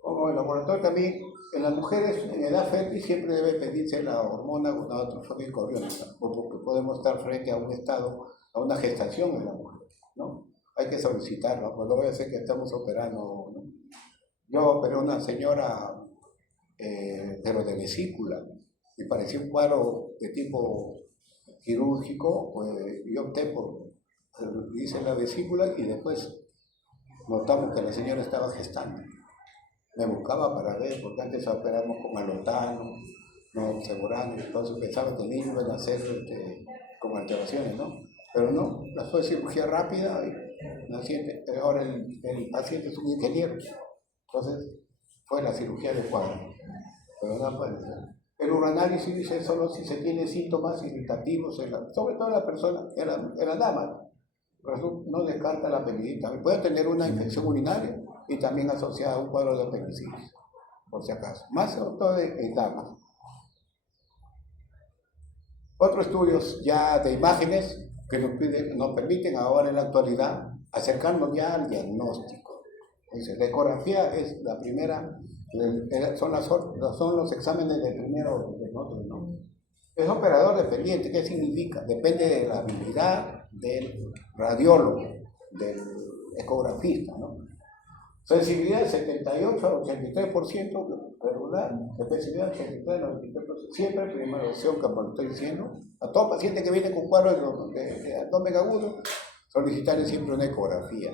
Como el laboratorio también, en las mujeres en edad fértil siempre debe pedirse la hormona gonadotropina coriónica, porque podemos estar frente a un estado, a una gestación en la mujer, ¿no? Hay que solicitarlo, pues no voy a hacer que estamos operando, ¿no? Yo operé a una señora, pero de vesícula, y parecía un cuadro de tipo quirúrgico, pues yo opté por, hice la vesícula y después notamos que la señora estaba gestando. Me buscaba para ver, porque antes operamos con alotano, no segurando, entonces pensaba que el niño iba a nacer con alteraciones, ¿no? Pero no, la fue cirugía rápida y ahora el paciente es un ingeniero, entonces fue la cirugía de cuadro, pero no puede ser. El uranálisis dice solo si se tiene síntomas irritativos, sobre todo en la persona, en la dama, pero no descarta la apendicitis. Puede tener una infección urinaria y también asociada a un cuadro de apendicitis, por si acaso, más sobre todo en damas. Otros estudios ya de imágenes que nos permiten ahora en la actualidad acercarnos ya al diagnóstico. Entonces, la ecografía es la primera, son los exámenes de primero de nosotros, ¿no? Es operador dependiente. ¿Qué significa? Depende de la habilidad del radiólogo, del ecografista, ¿no? Sensibilidad 78 a 83% regular, especificidad 83 a 93%. Siempre primera opción, como lo estoy diciendo, a todo paciente que viene con cuadro de abdomen agudo, solicitarle siempre una ecografía.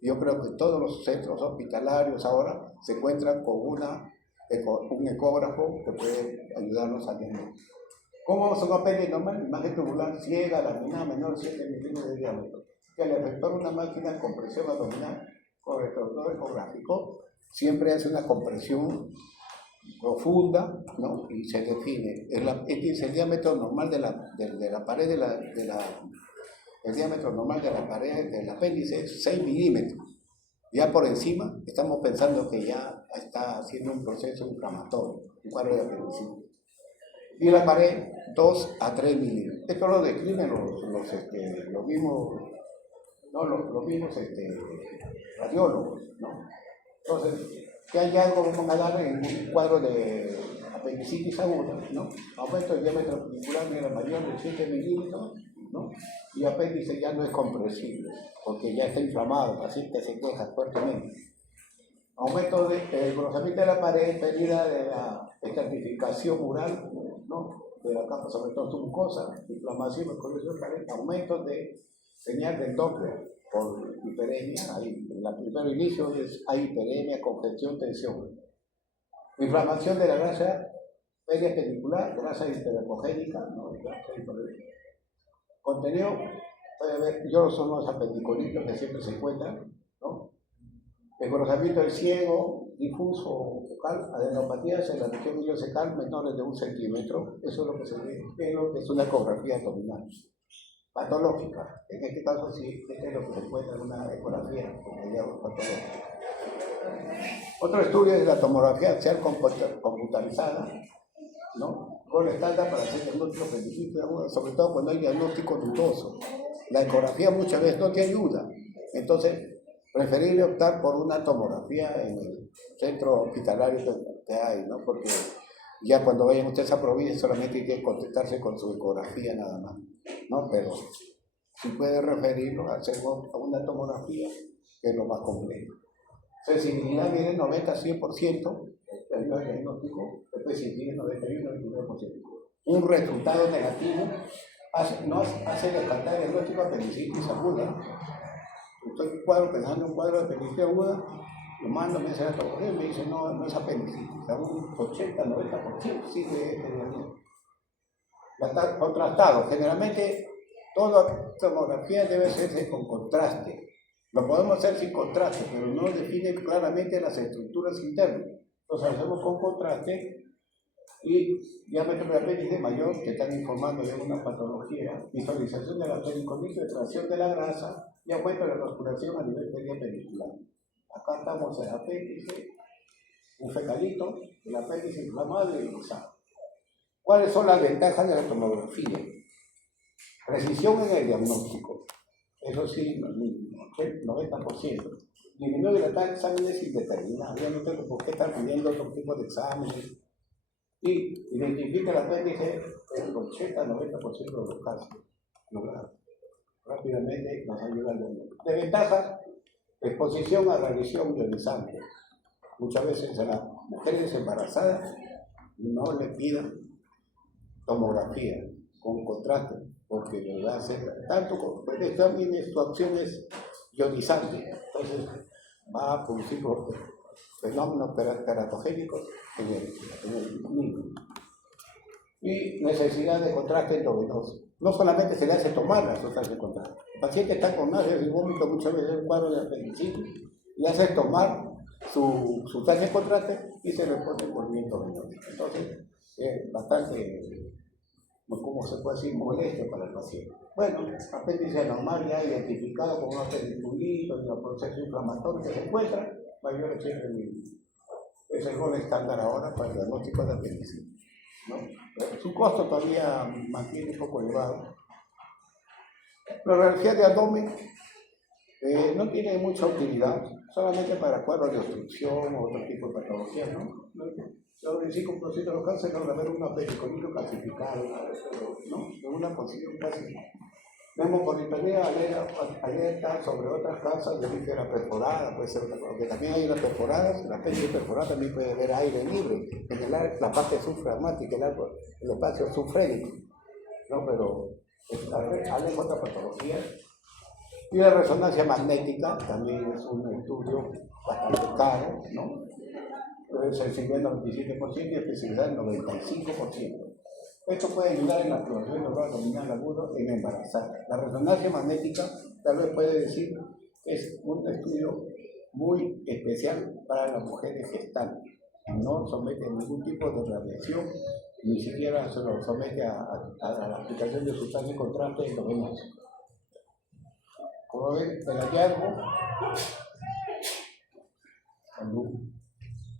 Yo creo que todos los centros hospitalarios ahora se encuentran con un ecógrafo que puede ayudarnos a diagnosticar. ¿Cómo es un apéndice normal? Imagen tubular ciega, laminada, menor de 7 milímetros de diámetro, que al efectuar una máquina de compresión abdominal con retroactor ecográfico, siempre hace una compresión profunda, ¿no? Y se define. El diámetro normal de la pared el diámetro normal de la pared del apéndice es 6 milímetros. Ya por encima estamos pensando que ya está haciendo un proceso inflamatorio, un cuadro de apendicitis. Y la pared 2 a 3 milímetros. Esto lo describen los mismos, ¿no? los mismos radiólogos, ¿no? Entonces, ¿qué hallazgo vamos a dar en un cuadro de apendicitis aguda, ¿no? Aumento del diámetro apicular de la mayor de 7 milímetros, ¿no? Y apéndice ya no es compresible, porque ya está inflamado, así que se queja fuertemente. Aumento del grosamiento de la pared, pérdida de la estratificación mural, ¿no? De la capa, sobre todo mucosa, inflamación, aumento de señal del Doppler por hiperemia. En el primer inicio hay hiperemia, congestión, tensión. Inflamación de la grasa media pedicular, grasa hiperhemogénica, ¿no? Contenido Puede ver, yo son los apendicolitos que siempre se encuentran, ¿no? Engrosamiento del ciego, difuso focal, adenopatías en la región iliocecal menores de 1 centímetro, eso es lo que se ve, es lo que es una ecografía abdominal. Patológica, en este caso sí, este es lo que se encuentra en una ecografía, como le llamo patológica. Otro estudio es la tomografía axial computarizada, ¿no? Con estándar para hacer diagnóstico preciso, sobre todo cuando hay diagnóstico dudoso. La ecografía muchas veces no te ayuda, entonces preferible optar por una tomografía en el centro hospitalario que hay, ¿no? Porque ya cuando vayan ustedes a provincia solamente hay que contestarse con su ecografía nada más, ¿no? Pero si puede referirlo a hacer una tomografía, que es lo más complejo. Sensibilidad viene 90-100%, el diagnóstico, especificidad 91-99%. Un resultado negativo hace descartar el diagnóstico de apendicitis aguda. Estoy pensando en un cuadro de apendicitis aguda, lo mando, me hace la tomografía y me dice no es apendicitis, un 80-90% sigue este diagnóstico. Contrastado, generalmente toda tomografía debe hacerse con contraste. Lo podemos hacer sin contraste, pero no define claramente las estructuras internas. Entonces hacemos con contraste y diámetro de apéndice mayor, que están informando de una patología, visualización de la periconditis, extracción de la grasa y aumento de la vasculación a nivel periapendicular. Acá estamos en el apéndice, un fecalito, el apéndice inflamado y inflamado. ¿Cuáles son las ventajas de la tomografía? Precisión en el diagnóstico, eso sí, 90%. Disminuye la tasa de exámenes indeterminados, ya no tengo por qué estar pidiendo otro tipo de exámenes. Y identifica el apéndice en el 80-90% de los casos. Rápidamente nos ayuda el diagnóstico. Desventajas, exposición a radiación ionizante. Muchas veces a las mujeres embarazadas no le piden tomografía con contraste, porque le va a hacer tanto, pues también su acción es ionizante, entonces va a producir fenómenos teratogénicos en el niño. Y necesidad de contraste endovenoso. No solamente se le hace tomar la sustancia de contraste. El paciente está con náuseas y vómito, muchas veces en un cuadro de apendicitis, le hace tomar su sustancia de contraste y se le pone movimiento venoso. Entonces, es bastante, ¿cómo se puede decir?, molesto para el paciente. Bueno, apéndice anormal ya identificado con un apendicudito y el proceso inflamatorio que se encuentra, mayor es el gol estándar ahora para el diagnóstico de apendicitis, ¿no? Su costo todavía mantiene un poco elevado. La radiología de abdomen no tiene mucha utilidad, solamente para cuadros de obstrucción o otro tipo de patología, ¿no? Yo en 5% de los casos logra ver un apendicodito calcificado, ¿no? En una posición casi. Vemos por internet alerta sobre otras causas de víscera perforada, puede ser otra cosa, porque también hay unas perforadas, la apéndice perforada también puede haber aire libre, en la parte subfragmática, el espacio subfrénico, ¿no? Pero hay otra patología. Y la resonancia magnética también es un estudio bastante caro, ¿no? Sensibilidad del 97% y especificidad del 95%. Esto puede ayudar en la exploración del órgano abdominal agudo en embarazada. La resonancia magnética tal vez puede decir que es un estudio muy especial para las mujeres gestantes. No somete a ningún tipo de radiación, ni siquiera se lo somete a la aplicación de sustancias de contraste endovenoso. Como ven, el hallazgo,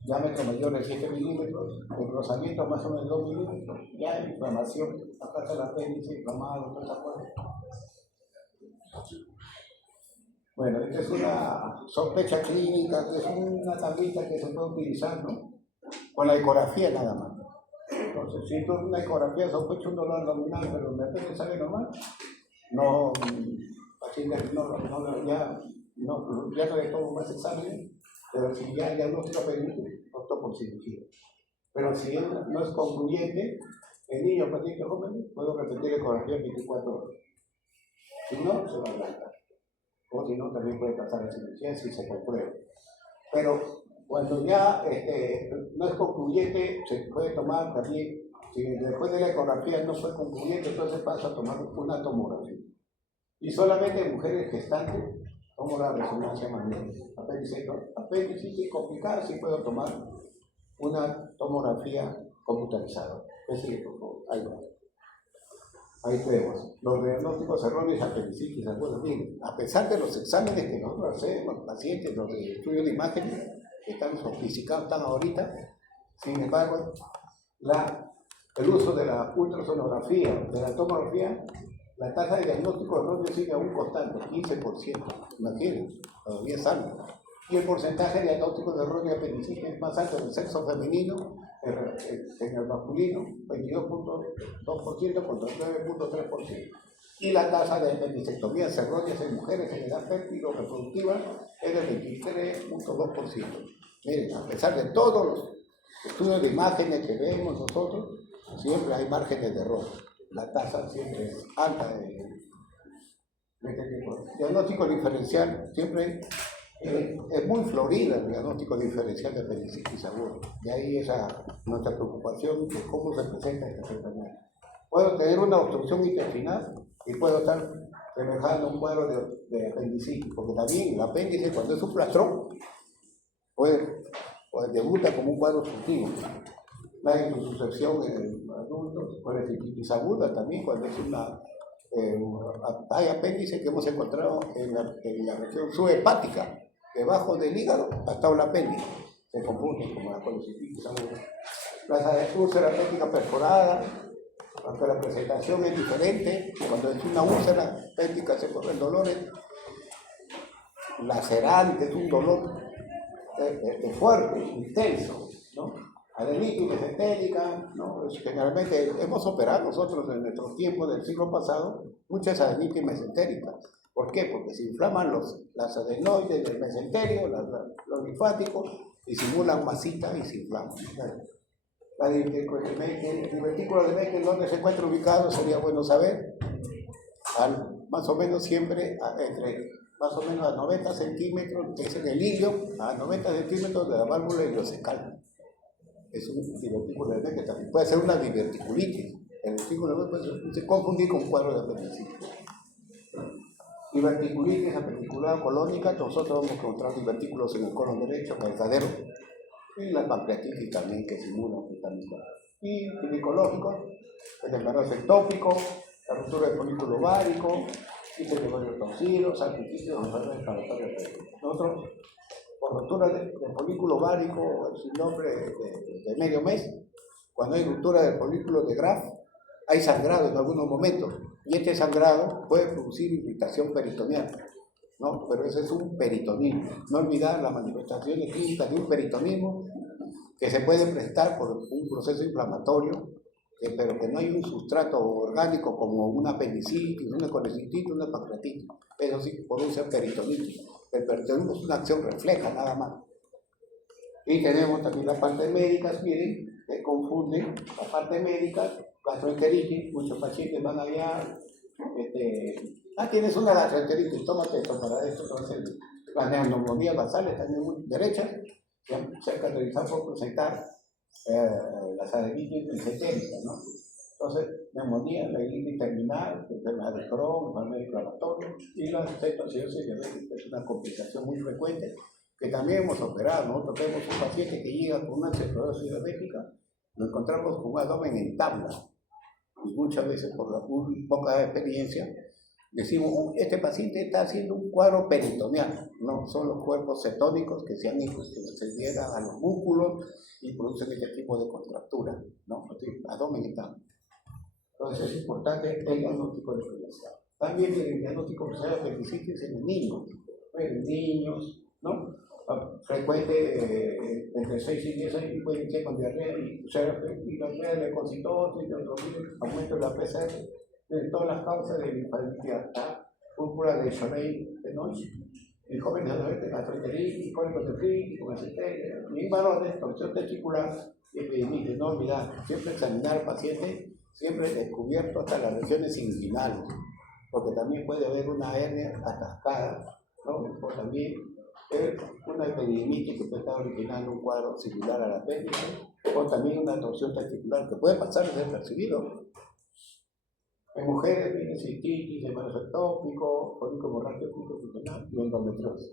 diámetro mayor de 7 milímetros, engrosamiento más o menos 2 milímetros, ya inflamación, acá está el apéndice inflamado, toda esa cosa. Bueno, esta es una sospecha clínica, que es una tablita que se puede utilizar, ¿no? Con la ecografía nada más. Entonces, si tú una ecografía sospecha un dolor abdominal, pero de repente sale normal, no, ya no le tomo más exámenes, pero si ya el diagnóstico permite, opto por cirugía. Pero si no es concluyente, en niños pacientes jóvenes, puedo repetir ecografía 24 horas. Si no, se va a adelantar. O si no, también puede pasar a cirugía si se comprueba. Pero cuando ya no es concluyente, se puede tomar también, si después de la ecografía no fue concluyente, entonces pasa a tomar una tomografía. Y solamente en mujeres gestantes tomo la resonancia magnética. Apendicitis complicada, sí puedo tomar una tomografía computarizada. Ahí va. Ahí tenemos los diagnósticos erróneos de apendicitis. Bueno, bien, a pesar de los exámenes que nosotros hacemos, los pacientes, los de estudio de imágenes, que están sofisticados, están ahorita, sin embargo, el uso de la ultrasonografía, de la tomografía, la tasa de diagnóstico erróneo sigue aún constante, 15%. Imagínense, todavía es alto. Y el porcentaje de diagnóstico de erróneo de apendicitis es más alto en el sexo femenino, en el masculino, 22.2% contra 9.3%. Y la tasa de apendicectomías erróneas en mujeres en edad fértil o reproductiva es del 23.2%. Miren, a pesar de todos los estudios de imágenes que vemos nosotros, siempre hay márgenes de error. La tasa siempre es alta de este tipo. Diagnóstico diferencial siempre es muy florida el diagnóstico diferencial de apendicitis aguda. De ahí nuestra preocupación de cómo se presenta esta enfermedad. Puedo tener una obstrucción intestinal y puedo estar semejando un cuadro de apendicitis, porque también el apéndice, cuando es un plastrón, puede debuta como un cuadro obstructivo. La insuficiencia en el adulto, colecitis aguda también, cuando es hay apéndice que hemos encontrado en la región subhepática, debajo del hígado, hasta el apéndice. Se confunde como la colecitis aguda. La úlcera péptica perforada, aunque la presentación es diferente, cuando es una úlcera péptica se corren dolores lacerantes, un dolor fuerte, intenso, ¿no? Adenitis mesentérica, ¿no? Generalmente hemos operado nosotros en nuestros tiempos del siglo pasado muchas adenitis mesentéricas. ¿Por qué? Porque se inflaman las adenoides del mesenterio, los linfáticos, y simulan masita y se inflaman. El divertículo de Meckel, ¿dónde se encuentra ubicado? Sería bueno saber. Más o menos siempre entre más o menos a 90 centímetros, que es en el ilio, a 90 centímetros de la válvula ileocecal. Es un divertículo de Meckel, también puede ser una diverticulitis. El divertículo de Meckel se confunde con un cuadro de apendicitis. Diverticulitis apendicular colónica, nosotros hemos encontrado divertículos en el colon derecho, calzadero, y la pancreatitis también que simula un también. Y ginecológico, el embarazo ectópico, la ruptura del folículo ovárico, de torcidos, sacrificios, enfermedades inflamatorias. Nosotros, por ruptura del folículo ovárico, sin nombre de medio mes, cuando hay ruptura del folículo de Graf, hay sangrado en algunos momentos, y este sangrado puede producir irritación peritoneal, ¿no? Pero ese es un peritonismo. No olvidar las manifestaciones clínicas de un peritonismo que se puede prestar por un proceso inflamatorio, pero que no hay un sustrato orgánico como una apendicitis, una colecitis, una pancreatitis. Eso sí, puede ser peritonitis. El peritonismo es una acción refleja, nada más. Y tenemos también la parte médica, miren, que confunden la parte médica, gastroenteritis, muchos pacientes van allá, tienes una gastroenteritis, tómate esto para esto, entonces las neumonías basales también muy derechas, se caracterizan por presentar las adenitis mesentéricas, ¿no? Entonces, neumonía, la adenitis terminal, enfermedad de Crohn, enfermedad inflamatoria, y la cetoacidosis diabética es una complicación muy frecuente que también hemos operado. Nosotros tenemos un paciente que llega con una cetoacidosis diabética, lo encontramos con un abdomen en tabla, y muchas veces por la poca experiencia decimos, este paciente está haciendo un cuadro peritoneal. No, son los cuerpos cetónicos que se llegan a los músculos y producen este tipo de contractura, ¿no? Abdomen y tal. Entonces es importante el diagnóstico diferencial. También el diagnóstico diferencial de apendicitis en niños, ¿no? Frecuente entre 6 y 10 años, pueden ser con diarrea y la diarrea de leucocitosis, aumento de la PCR, de todas las causas de infantilidad, púrpura de Charey de noche, en jóvenes adolescentes, gastroenteritis, cólicos nefríticos, con aceite, y varones, torsión testicular y epidemitis. No olvidar, siempre examinar al paciente, siempre descubierto hasta las lesiones inguinales, porque también puede haber una hernia atascada, ¿no? O también una epidemitis que puede estar originando un cuadro similar al apéndice, o también una torsión testicular que puede pasar desapercibido. En mujeres viene cistitis, embarazo ectópico, cólico hemorrágico funcional y endometriosis.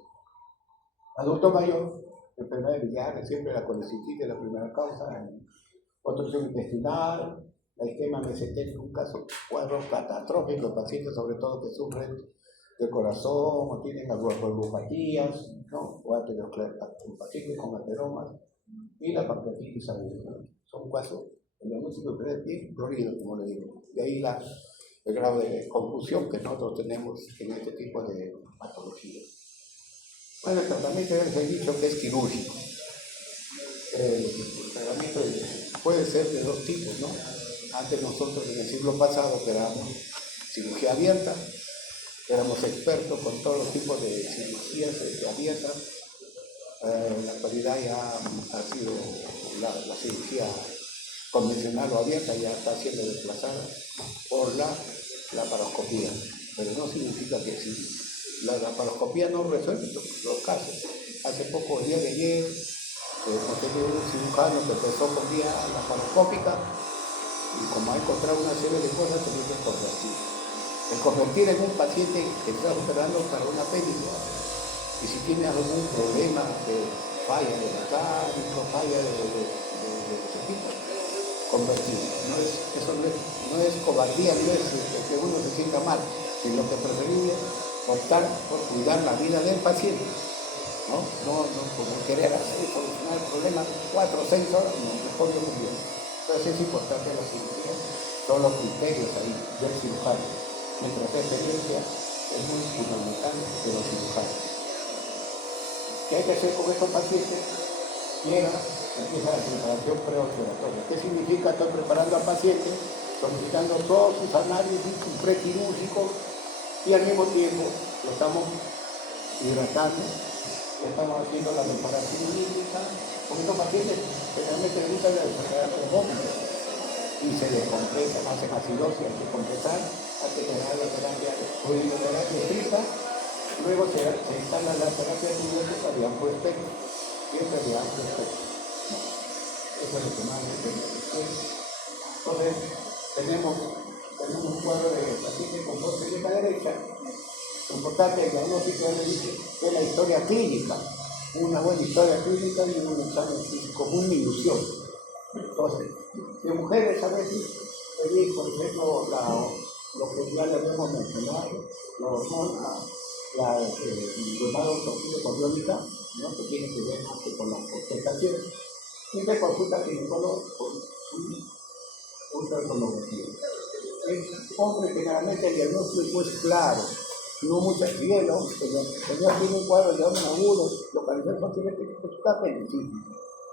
Adulto mayor, enfermedades biliares, siempre la colecitis es la primera causa, obstrucción intestinal, la isquemia mesenterica, un cuadro catastrófico de pacientes, sobre todo que sufren de corazón o tienen valvulopatías, ¿no? O pacientes con ateromas y la pancreatitis aguda, ¿no? Son casos en el músculo bien florido, como le digo. De ahí el grado de confusión que nosotros tenemos en este tipo de patologías. Bueno, el tratamiento ya les he dicho que es quirúrgico. El tratamiento puede ser de dos tipos, ¿no? Antes nosotros en el siglo pasado que éramos cirugía abierta, éramos expertos con todos los tipos de cirugías abiertas. En la actualidad ya ha sido la cirugía convencional o abierta, ya está siendo desplazada por la laparoscopía, pero no significa que sí. La laparoscopía no resuelve los casos. Hace poco, el día de ayer, hemos tenido un cirujano que empezó con vía laparoscópica y como ha encontrado una serie de cosas, tenía que convertir. El convertir en un paciente que está operando para una pérdida, y si tiene algún problema de falla de mecánico, falla de ese tipo, convertir. Eso no es cobardía, no es que uno se sienta mal, sino que es preferible optar por cuidar la vida del paciente. No como querer hacer solucionar el problema 4 o 6 horas, no, mejor yo muy bien. Entonces es importante la cirugía, son los criterios ahí del cirujano. Mientras la experiencia es muy fundamental de los cirujanos. ¿Qué hay que hacer con estos pacientes? Empieza la preparación preoperatoria. ¿Qué significa? Estoy preparando al paciente, solicitando todos sus análisis prequirúrgicos y al mismo tiempo lo estamos hidratando, le estamos haciendo la preparación hídrica, porque estos pacientes generalmente les gusta la enfermedad pulmonar y se descompresan, hacen acidosis, hay que compensar, hay que tener la terapia urinoterapia estricta, luego se instala la terapia antibiótica de amplio espectro, siempre de amplio espectro. Eso es lo que más necesitamos. Entonces, tenemos un cuadro de pacientes con tos en la derecha. Lo importante es que el diagnóstico le dice que es la historia clínica, una buena historia clínica y un examen físico muy minucioso. Entonces, de mujeres a veces, por ejemplo, lo que ya le habíamos mencionado, la hormona, el llamado toxina condiómica, ¿no? Que tiene que ver más que con la constatación, y de consulta ginecólogo con ultrasonografía. El hombre generalmente el diagnóstico es claro, no mucha hielo, el señor tiene un cuadro de abdomen agudo, localizado fácilmente que está apendicitis,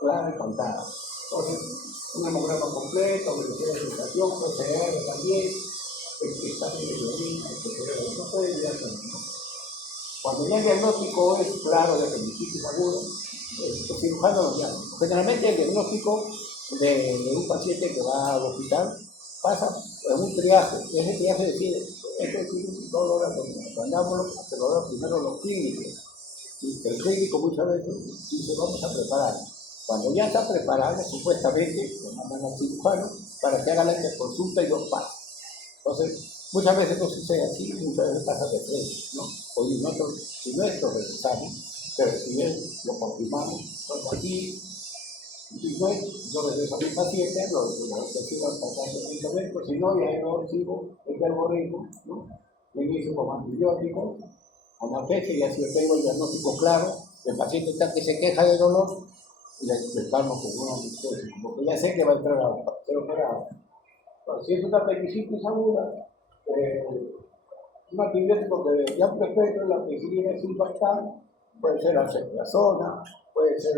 clara y contada. Entonces, un hemograma completo, velocidad de sensación, PCR también, examen de orina, etc. No puede llegar a ¿no? Cuando ya el diagnóstico es claro de apendicitis agudo, el cirujano lo llama. Generalmente el diagnóstico de un paciente que va al hospital pasa en un triaje, y ese triaje decide, esto es un dolor abdominal. Mandámoslo a que lo vean primero los clínicos. Y el clínico muchas veces dice, vamos a preparar. Cuando ya está preparado, supuestamente, lo mandan al cirujano para que haga la interconsulta y los pasos. Entonces, muchas veces no sucede así, muchas veces pasa de frente, ¿no? Oye, si nosotros revisamos, pero si bien lo confirmamos, cuando aquí, si no es, yo regreso a mi paciente, lo recibo al tratamiento, si no, ya no recibo el verborreico, ¿no? Le inicio con antibióticos, analgesia, y así yo tengo el diagnóstico claro, el paciente está que se queja de dolor, y le calmo con una anestesia, porque ya sé que va a entrar a ser operado. Si es una apendicitis aguda, un antibiótico de amplio espectro, la penicilina es impactante, puede ser acetrazona, puede ser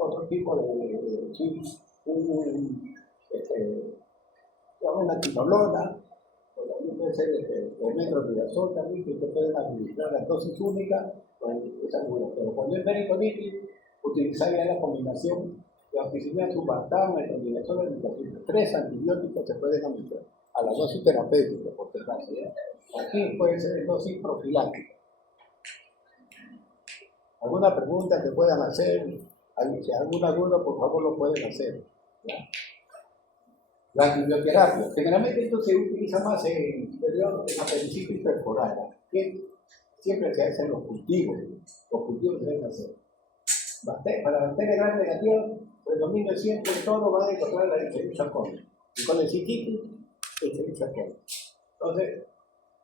otro tipo de una quinolona, también puede ser el metronidazol también, que se pueden administrar la dosis única, pues es alguna. Pero cuando es peritonitis, utilizar ya la combinación de ampicilina sulfatan, metronidazol, el 3 antibióticos se pueden administrar a la dosis terapéutica, por desgracia. Aquí puede ser dosis profiláctica. ¿Alguna pregunta que puedan hacer? Si hay alguna duda, por favor lo pueden hacer. ¿Ya? La quimioterapia, generalmente esto se utiliza más en apendicitis perforada, que siempre se hacen los cultivos se deben hacer. Para la bacteria gram negativa, predomina siempre todo va a encontrar la Escherichia coli. Y con el cistitis, Escherichia coli. Entonces,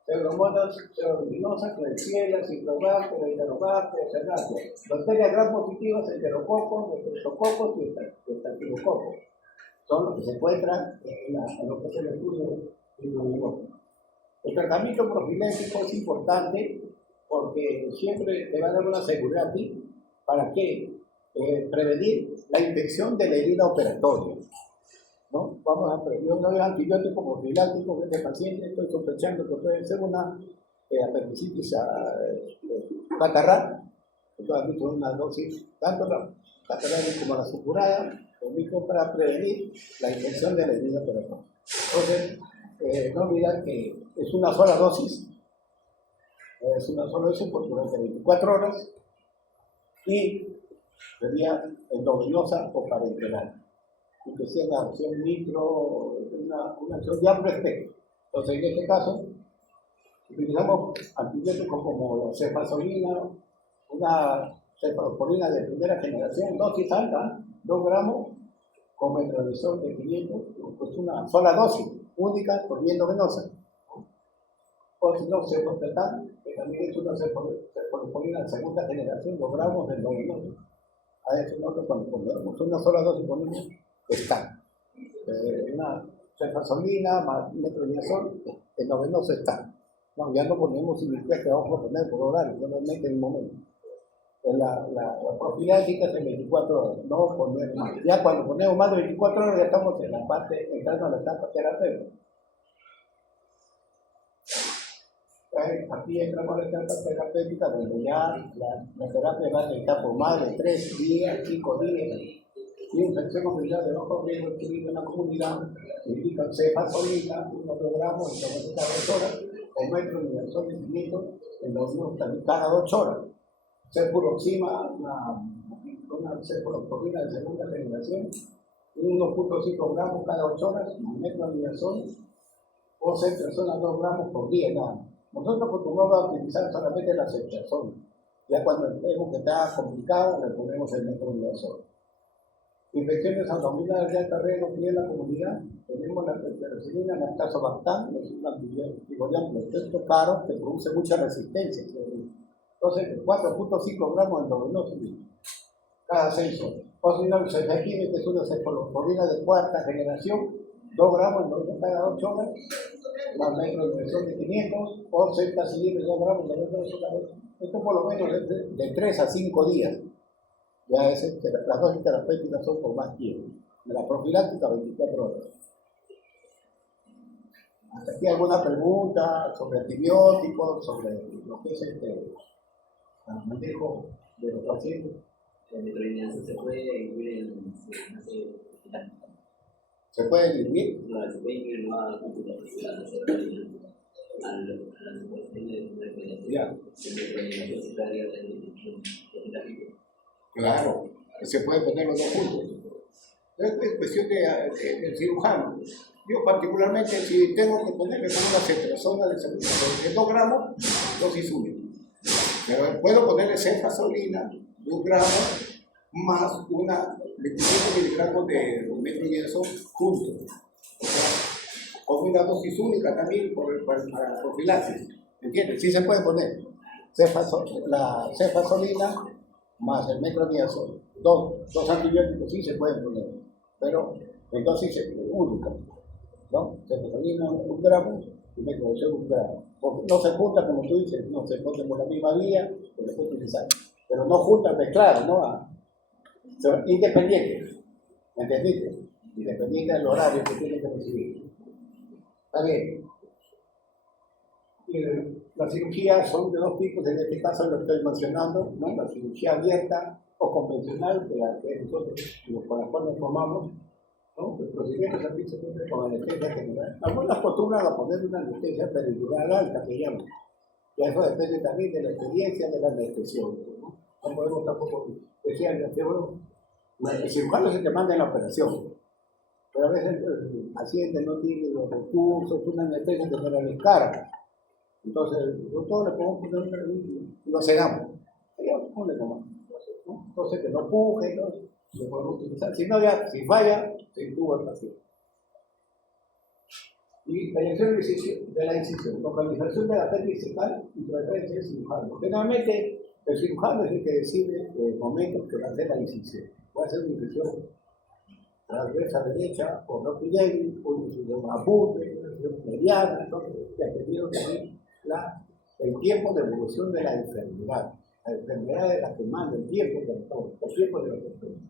pseudomonas, pseudomonas, klebsiella, citrobacter, enterobacter, cernácea. Bacterias gram positivas, enterococos, estreptococos y estafilococos. Son los que se encuentran en lo que es el estudio inmunológico. El tratamiento profiláctico es importante porque siempre te va a dar una seguridad a ti para que prevenir la infección de la herida operatoria. ¿No? Vamos a prevenir un antibiótico profiláctico de este paciente. Estoy sospechando que puede ser una apendicitis catarral. Entonces, han visto una dosis, tanto la catarral como la supurada, para prevenir la infección de la herida operatoria. Entonces, no olvidar que es una sola dosis. Es una sola dosis por durante 24 horas y sería endovenosa o parenteral. Y que sea una acción micro, una acción de amplio espectro. Entonces, en este caso, utilizamos antibióticos como la cefazolina, una cefalosporina de primera generación, dosis alta, 2 gramos, con metronidazol de 500, pues una sola dosis, única por vía endovenosa. O si no, cefotetan, que también es una cefalosporina de segunda generación, 2 gramos de endovenoso. A eso nosotros cuando ponemos una sola dosis ponemos está. Una cefazolina más metronidazol, endovenoso está. No, ya no ponemos significa que vamos a poner por horario, solamente en el momento. La profiláctica es en 24 horas, no poner más. Ya cuando ponemos más de 24 horas ya estamos en la parte, entrando a la etapa terapéutica. Aquí entramos a la etapa terapéutica donde ya la terapia va a estar por más de 3 días, 5 días. Y infección oficial de bajo riesgo adquirido en la comunidad, indican cefazolina, 1 gramos en cada 2 horas, o metronidazol de 500 en los cada 8 horas. Cefuroxima, una cefalosporina de segunda generación, 1.5 gramos cada 8 horas, metronidazol, o ceftriaxona 2 gramos por día nada. Nosotros acostumbramos a utilizar solamente la ceftriaxona. Ya cuando vemos que está complicado, le ponemos el metronidazol. Infecciones abdominales de alta riesgo que en la comunidad, tenemos la penicilina, la tazobactam, es un antibiótico de amplio espectro caro que produce mucha resistencia. Entonces, 4.5 gramos de endovenoso cada 6 horas. O si no, el cefepime, que es una cefalosporina de 4ª generación, 2 gramos de endovenoso cada 8 horas, más metronidazol de 500, o ceftacidina de 2 gramos de endovenoso cada 8 horas. Esto por lo menos de 3 a 5 días. Ya las dosis terapéuticas son por más tiempo. De la profiláctica, 24 horas. ¿Hasta aquí alguna pregunta sobre antibióticos, sobre lo que es el manejo de los pacientes? ¿La metronidazol se puede incluir en ¿Se puede diluir? No, se puede incluir nueva computación a la suposición de primera generación. Ya. La metronidazol se puede agregar en la figura. Claro, se puede poner los dos juntos. Es cuestión del cirujano. Yo particularmente, si tengo que ponerle una ceftriaxona de 2 gramos, dosis única. Pero puedo ponerle cefazolina de 1 gramo más 25 miligramos de metronidazol juntos. Con una dosis única también para profilaxis. ¿Entiendes? Sí se puede poner la cefazolina más el metronidazol. Dos antibióticos sí se pueden poner, pero en dosis única. ¿No? Cefazolina 1 gramo y metronidazol 1 gramo. Porque no se junta, como tú dices, no se ponen por la misma vía, que se puede utilizar. Pero no juntas mezcladas, ¿no? Son independientes. ¿Me entendiste? Independiente del horario que tienen que recibir. Está bien. Las cirugías son de 2 tipos, en este caso lo estoy mencionando, ¿no? La cirugía abierta o convencional, que nosotros con la cual nos formamos, ¿no? El procedimiento se hace siempre con anestesia general. Algunas acostumbran a poner una anestesia peridural alta, que llaman. Y eso depende también de la experiencia del anestesiólogo, ¿no? No podemos tampoco decir al anestesiólogo, el cirujano es el que manda en la operación. pero a veces el paciente no tiene los recursos, una anestesia que no le cara. Entonces, el doctor le podemos poner y lo sedamos. ¿Cómo le tomamos? Entonces, que no puje, ¿no? Lo podemos utilizar. Si no, ya, si falla, se intuba el paciente. Y elección de la incisión, localización de la apéndice discal y preferencia del cirujano. Generalmente, el cirujano es el que decide el momento que va a hacer la incisión. Puede ser una incisión transversa derecha, o no débil, o una incisión apunte, una incisión mediana, entonces, dependiendo también el tiempo de evolución de la enfermedad. La enfermedad es la que manda el tiempo del todo, el tiempo de la enfermedad.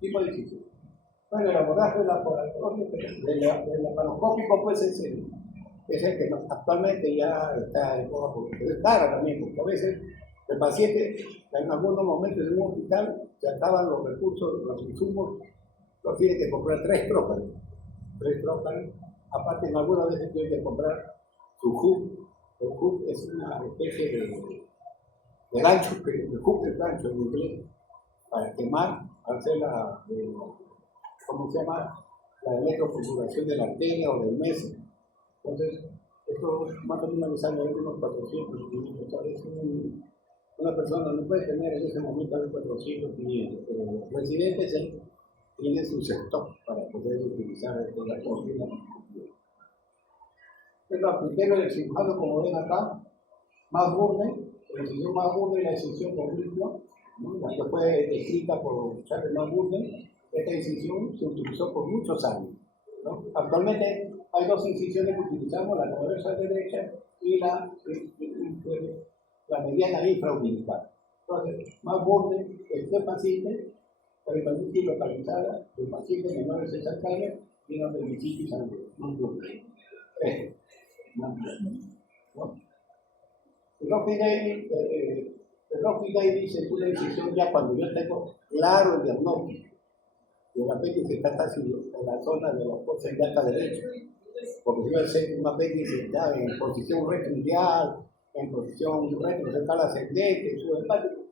Tipo de incisión. Bueno, el abordaje del laparoscópico pues es el que actualmente ya está en boga porque es caro también, porque a veces el paciente en algunos momentos en un hospital se acaban los recursos, los insumos, lo tiene que comprar 3 trócares, aparte en algunas veces tiene que comprar su hub. El hub es una especie de gancho, el hub es gancho en inglés, para quemar, hacer ¿cómo se llama? La electroconjugación de la arteria o del meso. Entonces, esto más o menos le sale unos 400, 500. A veces una persona no puede tener en ese momento de 400, 500, pero los residentes tienen su sector para poder utilizar la cocina. Los criterios del cirujano, como ven acá, más burde, la incisión más burde y la incisión por ritmo, ¿no? La que fue descrita por Charles Magburden. Esta incisión se utilizó por muchos años, ¿no? Actualmente hay 2 incisiones que utilizamos, la transversal derecha y la mediana infraumbilical. Entonces, más borde, este paciente, peritonitis localizada, el paciente menor de 60 años tiene apendicitis más burde. ¿No? El Rocky Davis es una incisión ya cuando yo tengo claro el diagnóstico. Y el apéndice está casi en la zona de los fosa ilíaca derecha. Porque si yo sé un apéndice está en posición retroideal, en posición retrocercal ascendente, subhepático,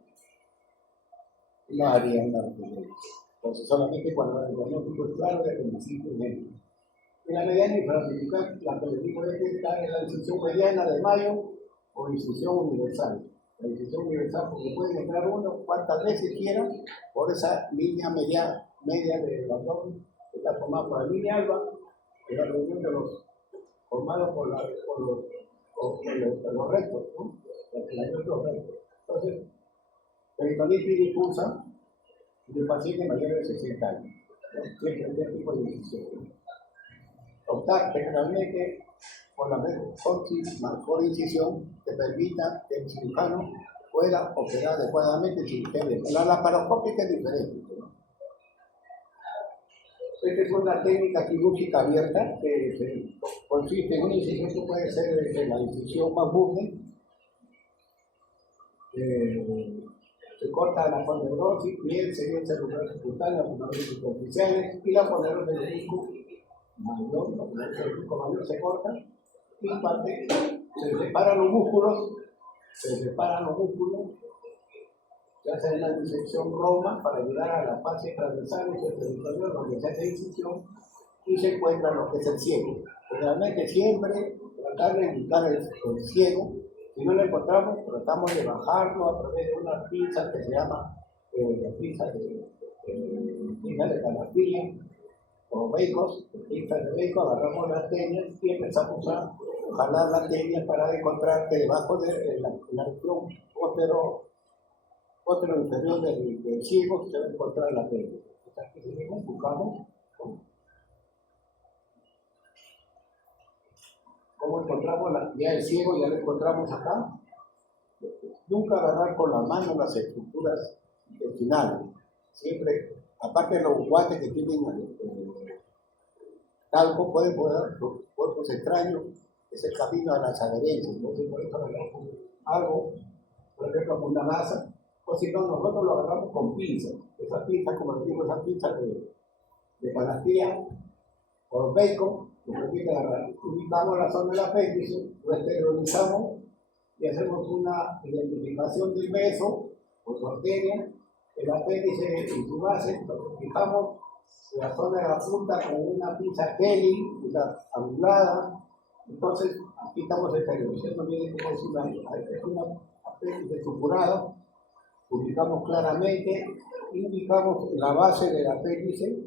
no haría una apéndice. Entonces, solamente cuando el diagnóstico es claro de apendicitis médico. En la mediana infraumbilical, la que les digo es que está en la incisión mediana de Mayo o incisión universal. La incisión universal, porque pueden entrar uno cuantas veces quieran por esa línea media del abdomen, que está formada por la línea alba, que es la reunión de los formados por los rectos, ¿no? Los rectos. Entonces, peritonitis difusa de pacientes mayores de 60 años. Siempre este tipo de incisión. Optar generalmente por la mejor incisión que permita que el cirujano pueda operar adecuadamente sin que la laparoscópica es diferente, ¿no? Esta es una técnica quirúrgica abierta que consiste en una incisión que puede ser desde la incisión más burde, se corta la poneurosis, piel, sería celular subcutánea, poneurosis superficiales y la poneurosis del disco mayor, la poneurosis del disco mayor se corta y parte, se separan los músculos, se hace una disección roma para llegar a la fase transversal y el territorio donde se hace incisión y se encuentra lo que es el ciego. Realmente siempre tratar de indicar el ciego. Si no lo encontramos, tratamos de bajarlo a través de una pinza que se llama la pinza de canastilla o becos, pinza de beco, agarramos las teñas y empezamos a jalar las teñas para encontrar que debajo de la región otro inferior del ciego se va a encontrar la teña. Aquí seguimos, buscamos. ¿Cómo encontramos ya el ciego? Ya lo encontramos acá. Nunca agarrar con la mano las estructuras intestinales. Siempre, aparte de los guantes que tienen talco, pueden poner los cuerpos extraños, es el camino a las adherencias. Entonces, por eso agarramos algo, por ejemplo, con una masa, o si no, nosotros lo agarramos con pinzas. Esa pinza, como decimos, esa pinza de canastilla o bacon, que permite agarrar. Ubicamos la zona del apéndice, lo esterilizamos y hacemos una identificación del beso por su arteria, el apéndice en su base, lo fijamos la zona de la punta con una pinza Kelly, o sea, anulada. Entonces, aquí estamos exteriorizando, miren cómo es una apéndice supurada. Ubicamos claramente, indicamos la base del apéndice,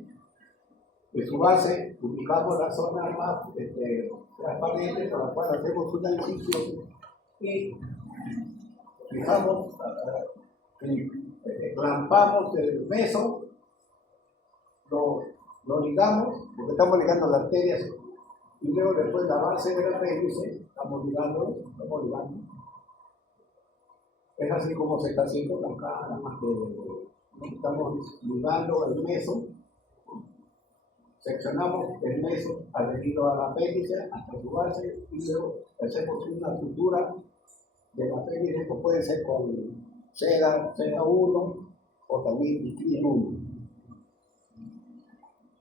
de su base, ubicamos la zona más transparente por la cual hacemos una incisión y fijamos, clampamos el meso, lo ligamos, porque estamos ligando las arterias, y luego después la base del apéndice, estamos ligando. Es así como se está haciendo acá, nada más que estamos ligando el meso, seccionamos el meso adherido al apéndice hasta su base y luego hacemos una sutura del apéndice que puede ser con seda 1 o también vitril 1.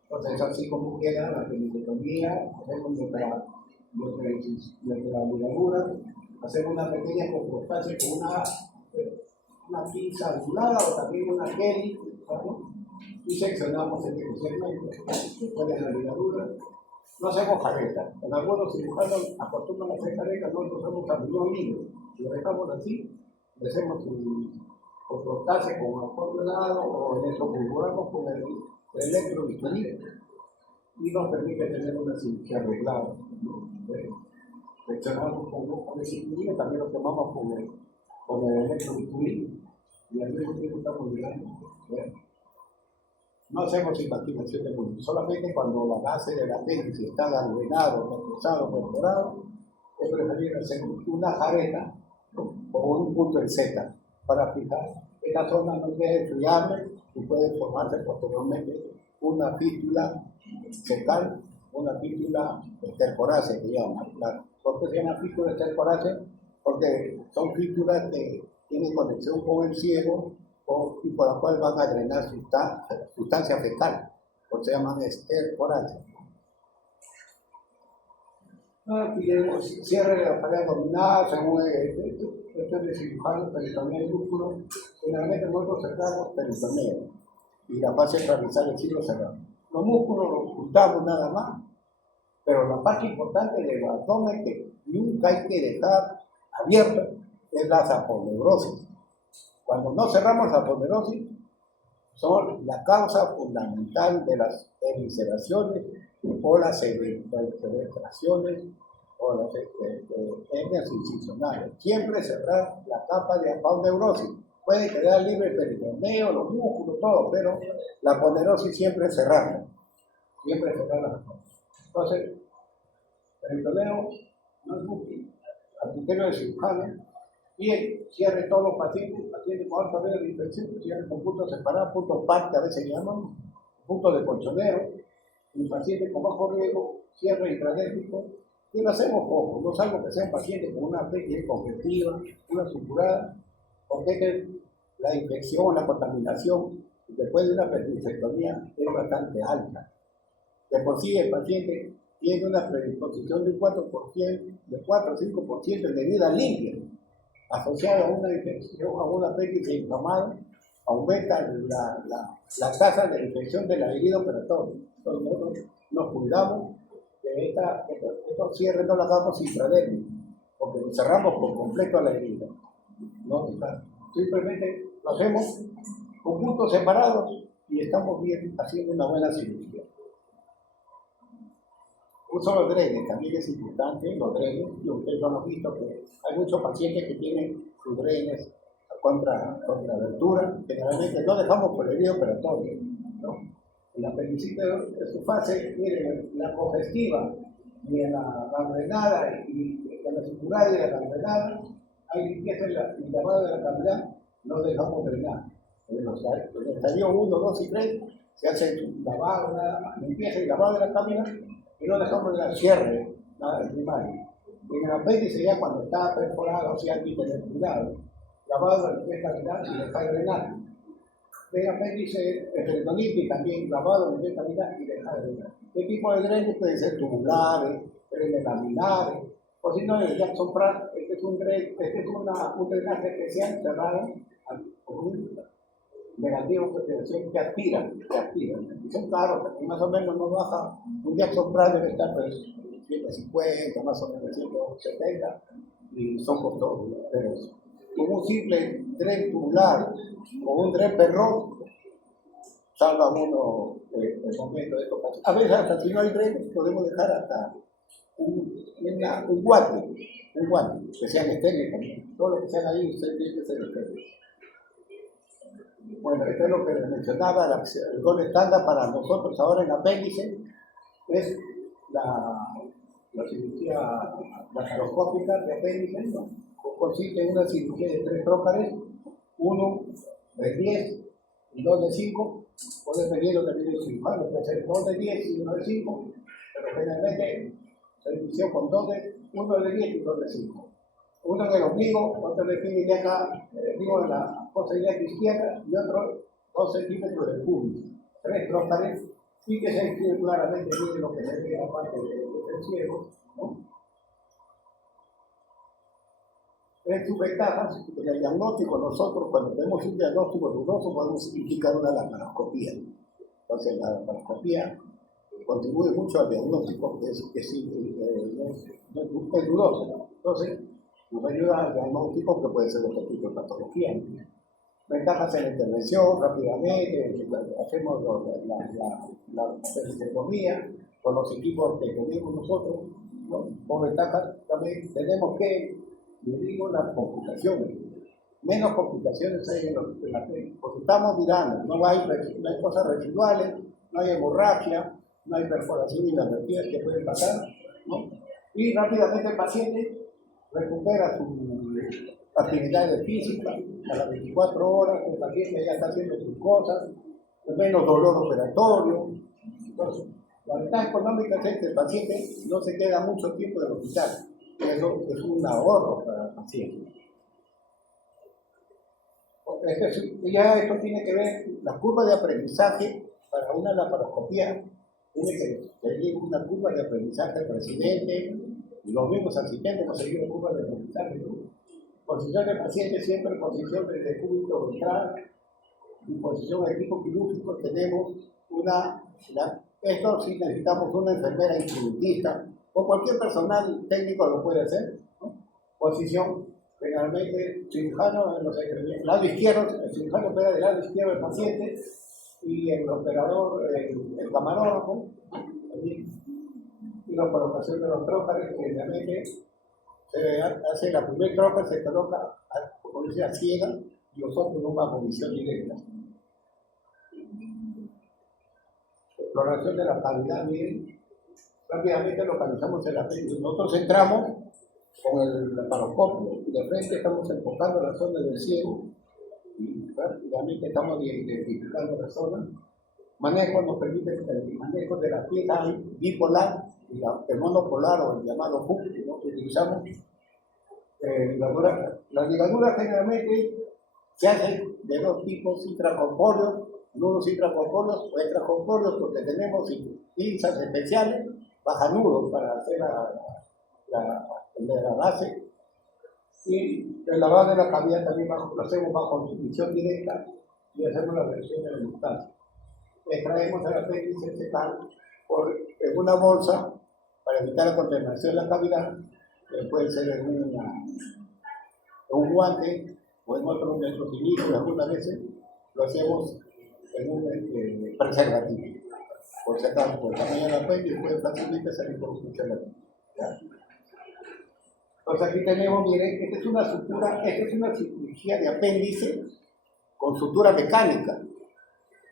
Entonces, así como queda la apendicectomía, hacemos nuestra ligadura, hacemos una pequeña compostancia con una pinza azulada o también una Kelly, ¿no? Y seccionamos este segmento. Después de la ligadura, no hacemos careta. En algunos cirujanos acostumbran a hacer careta, nosotros hacemos camellón libre. Lo dejamos así, le hacemos un compostaje con alcohol helado o electroculturamos con el electrobisturí y nos permite tener una cirugía arreglada, ¿no? Seccionamos con el bisturí, también lo quemamos con el electrobisturí y al mismo tiempo estamos ligando. No hacemos imaginación de mundo, solamente cuando la base del apéndice está gangrenado, reforzado, perforado, es preferible hacer una jareta o un punto en Z para fijar. Esta zona no es friable y puede formarse posteriormente una fístula cecal, una fístula estercorácea que llama. ¿Por qué se llama fístula estercorácea? Porque son fístulas que tienen conexión con el ciego y por la cual van a drenar sustancia fecal, por se llaman estercoráceas. Aquí tenemos cierre de la pared abdominal, según esto es de cirujano peritoneo y músculo. Generalmente nosotros cerramos peritoneo y la fase transversal del cielo cerramos. Los músculos los ocultamos nada más, pero la parte importante del abdomen que nunca hay que dejar abierta es la aponeurosis. Cuando no cerramos la aponeurosis, son la causa fundamental de las evisceraciones o las evisceraciones o las hernias incisionales. Siempre cerrar la capa de aponeurosis. Puede quedar libre el peritoneo, los músculos, todo, pero la aponeurosis siempre es cerrarla. Siempre cerrarla. Entonces, el peritoneo no es útil. Al criterio del cirujano, bien, cierre todos los pacientes con alta vena de infección, cierre con puntos separados, puntos PAC que a veces llaman, puntos de colchonero, el paciente con bajo riesgo, cierre intradérmico, y lo hacemos poco, no salvo que sea un paciente con una apéndice congestiva, una supurada, porque es que la infección, la contaminación, después de una apendicectomía es bastante alta. De por sí el paciente tiene una predisposición de 4%, de 4 o 5% de herida limpia, asociada a una infección, a una apéndice inflamada, aumenta la tasa de infección de la herida operatoria. Entonces nosotros nos cuidamos de estos cierres, no los hagamos intradérmicos, porque cerramos por completo la herida. ¿No? Simplemente lo hacemos con puntos separados y estamos bien haciendo una buena cirugía. Uso los drenes, también es importante, los drenes, y ustedes lo han visto que hay muchos pacientes que tienen sus drenes contra abertura, generalmente no dejamos por el herida operatoria, ¿no? En la apendicitis de su fase, miren, la congestiva y en la gangrenada y en la circular y la gangrenada, hay limpieza y lavado de la cavidad, no dejamos drenar. En el estadio 1, 2 y 3 se hace lavado, limpieza y lavado de la cavidad, y no dejamos el cierre, nada de primario. En el apéndice ya cuando está perforado, o sea, hay que tener cuidado, lavado de la cavidad y dejar drenar. El apéndice peritonitis también lavado de la cavidad y dejar drenar. ¿Qué tipo de drenes? Pueden ser tubulares, drenes laminares, o si no, el Jackson Pratt, este es un drenaje especial cerrado negativos de presión que aspiran, y son caros, y más o menos no baja, un Jackson Pride debe estar pues 150, más o menos 170, y son costosos, pero con un simple tren tubular, con un tren perrón, salva uno el momento de estos casos. A veces hasta si no hay tren, podemos dejar hasta un guante, que sean estériles también. Todo lo que sean ahí, usted tiene que ser estéril. Bueno, esto es lo que les mencionaba, el gol estándar para nosotros ahora en apéndice es la cirugía laparoscópica de apéndice, ¿no? Consiste en una cirugía de 3 trócares, uno de 10 y 2 de 5, puede pedirlo también el cirujano, puede ser 2 de 10 y 1 de 5, pero generalmente se inició con 1 de 10 y 2 de 5. Uno en el ombligo, otro le pide de acá, digo en la fosa ilíaca izquierda, y otro 2 centímetros del pubis, 3 trócares, y que se escribe claramente bien lo que se ve en la parte del ciego, ¿no? En sus ventajas, en el diagnóstico, nosotros cuando tenemos un diagnóstico dudoso podemos indicar una laparoscopía. Entonces la laparoscopía contribuye mucho al diagnóstico, que no es dudoso. Entonces nos ayuda al diagnóstico que puede ser otro tipo de patología. Ventajas en la intervención, rápidamente, hacemos la peritectomía con los equipos que tenemos nosotros, ¿no? Con ventajas también tenemos que, yo digo, las complicaciones. Menos complicaciones hay en la técnica, porque estamos mirando, no hay cosas residuales, no hay hemorragia, no hay perforación inadvertida que pueden pasar, ¿no? Y rápidamente el paciente recupera su actividades físicas a las 24 horas, el paciente ya está haciendo sus cosas, menos dolor operatorio. Entonces, la ventaja económica es que el paciente no se queda mucho tiempo en el hospital. Eso es un ahorro para el paciente. Ya esto tiene que ver, la curva de aprendizaje para una laparoscopía tiene que seguir una curva de aprendizaje del presidente y los mismos asistentes hemos seguido curvas de aprendizaje, ¿no? Posición del paciente siempre en posición de cúbito ventral, en posición de equipo quirúrgico tenemos esto sí necesitamos una enfermera instrumentista o cualquier personal técnico lo puede hacer, ¿no? Posición, generalmente cirujano en el lado izquierdo, el cirujano opera del lado izquierdo del paciente y el operador, el camarógrafo, también, y la colocación de los trócares, generalmente se hace la primera troca, se coloca como dice, a ciega y los otros no bajo visión directa. Exploración de la cavidad, miren, rápidamente localizamos el apéndice. Nosotros entramos con el laparoscopio y de frente estamos enfocando la zona del ciego y rápidamente estamos identificando la zona. Manejo nos permite el manejo de la pieza bipolar y el monopolar o el llamado HUC que nosotros utilizamos. Las ligaduras generalmente se hacen de dos tipos intracorpóreos, nudos intracorpóreos o extracorpóreos, porque tenemos pinzas especiales, bajanudos para hacer la base, y el lavado de la cavidad también lo hacemos bajo visión directa y hacemos la versión de la sustancia. Extraemos el apéndice fecal en una bolsa para evitar la contaminación de la cavidad, que puede ser en un guante o en otro de nuestros inicios, algunas veces lo hacemos en un preservativo. Por si acaso, por el tamaño del apéndice puede fácilmente salir por un preservativo. Entonces aquí tenemos, miren, esta es una cirugía de apéndice con sutura mecánica.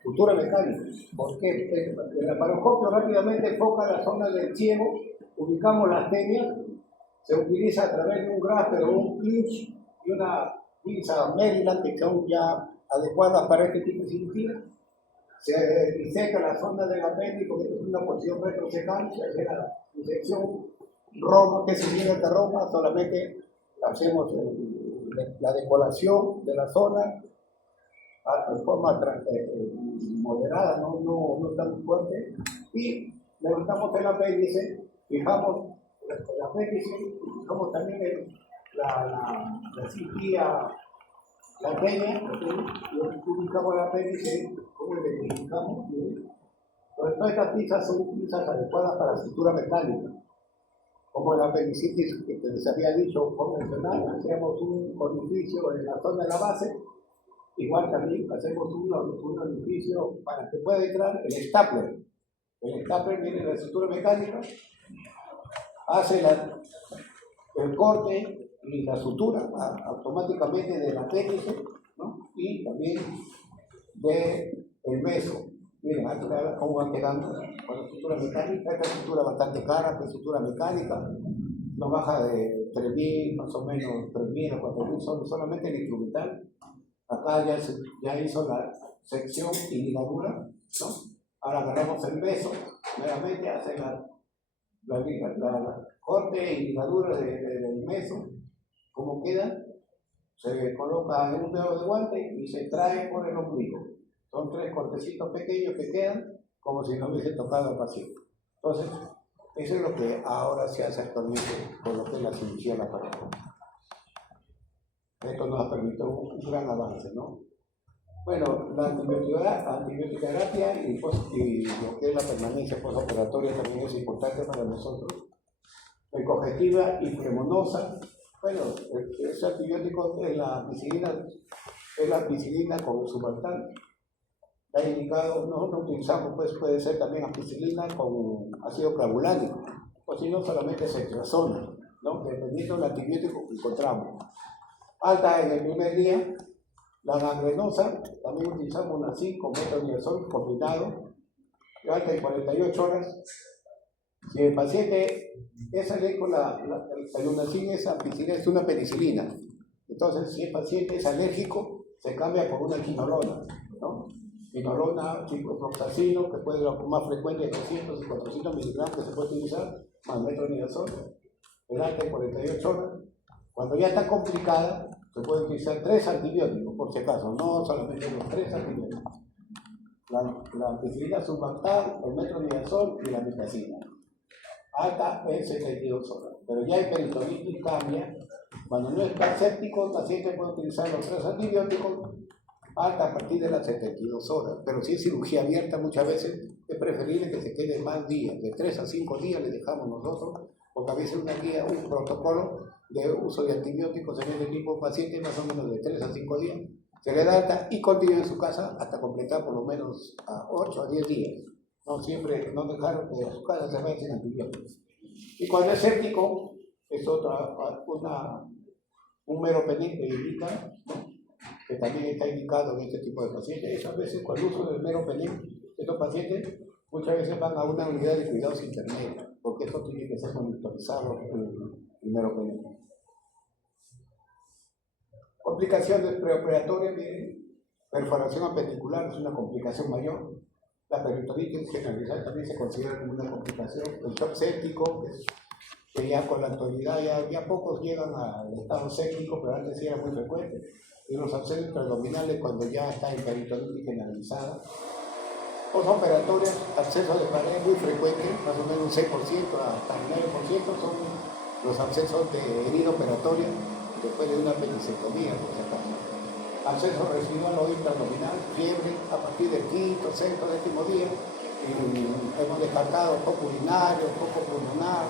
Sutura mecánica. ¿Por qué? El laparoscopio rápidamente enfoca la zona del ciego, ubicamos las tenias, se utiliza a través de un grafter o un clinch y una pinza Maryland que son ya adecuadas para este tipo de cirugía. Se diseca la zona del apéndice, porque es una posición retrocecal, se hace la disección Roma, que se llega a Roma, solamente hacemos la decoración de la zona de forma moderada, no tan fuerte, y levantamos el apéndice, fijamos el apéndice, fijamos también la cirugía La peña, ubicamos la apéndice, ¿cómo le identificamos? Entonces, todas estas pinzas son pinzas adecuadas para la sutura mecánica. Como la apendicitis que les había dicho convencional, hacemos un orificio en la zona de la base, igual también hacemos un orificio para que pueda entrar el stapler. El stapler viene de la estructura mecánica, hace el corte y la sutura automáticamente del apéndice, ¿no? Y también del meso. Miren, aquí cómo va quedando con la estructura mecánica. Esta estructura bastante cara, esta estructura mecánica, no baja de 3.000, más o menos 3.000 o 4.000, solamente el instrumental. Acá ya hizo la sección y ligadura, ¿no? Ahora agarramos el meso, nuevamente hace la corte y ligadura del meso. ¿Cómo queda? Se coloca en un dedo de guante y se trae por el ombligo. Son 3 cortecitos pequeños que quedan como si no hubiese tocado al paciente. Entonces, eso es lo que ahora se hace actualmente con lo que es la cirugía laparotomía. Esto nos ha permitido un gran avance, ¿no? Bueno, la antibioterapia y lo que es la permanencia postoperatoria también es importante para nosotros. Congestiva y flemonosa. Bueno, ese antibiótico es la ampicilina con subaltán. Está indicado, nosotros utilizamos, pues puede ser también ampicilina con ácido clavulánico, o si no, solamente cetrazona, ¿no? Dependiendo del antibiótico que encontramos. Alta en el primer día, la gangrenosa, también utilizamos una 5 metronidazol combinado, alta en 48 horas. Si el paciente es alérgico, el lunacin es ampicilina, es una penicilina. Entonces, si el paciente es alérgico, se cambia por una quinolona, ¿no? Quinolona, ciprofloxacino, que puede ser más frecuente de 200 y 400 miligramos que se puede utilizar, más metronidazol, el alta en 48 horas. Cuando ya está complicada, se puede utilizar 3 antibióticos, por si acaso, no solamente los 3 antibióticos. La ampicilina subaltán, el metronidazol y la mitacina. Alta en 72 horas. Pero ya el peritonitis cambia. Cuando no está séptico, el paciente puede utilizar los 3 antibióticos, alta a partir de las 72 horas. Pero si es cirugía abierta, muchas veces es preferible que se quede más días. De 3 a 5 días le dejamos nosotros, porque a veces una guía, un protocolo de uso de antibióticos en este tipo de pacientes, más o menos de 3 a 5 días, se le da alta y continúa en su casa hasta completar por lo menos a 8 a 10 días. No siempre, no dejar que a su casa se vaya sin antibióticos. Y cuando es séptico, es un meropenem que indica, ¿no? Que también está indicado en este tipo de pacientes. Esas veces con el uso del meropenem, estos pacientes muchas veces van a una unidad de cuidados intermedios, porque esto tiene que ser monitorizado el meropenem. Complicaciones preoperatorias, miren, perforación apendicular es una complicación mayor. La peritonitis generalizada también se considera como una complicación. El shock séptico, que ya con la actualidad ya pocos llegan al estado séptico, pero antes sí era muy frecuente. Y los abscesos intraabdominales cuando ya está en peritonitis generalizada. Postoperatorias, abscesos de pared muy frecuentes, más o menos un 6% hasta el 9% son los abscesos de herida operatoria después de una apendicectomía, por si acaso. Absceso residual o intraabdominal, fiebre a partir del 5º, 6º, 7º día. Y hemos descartado poco urinario, poco pulmonar,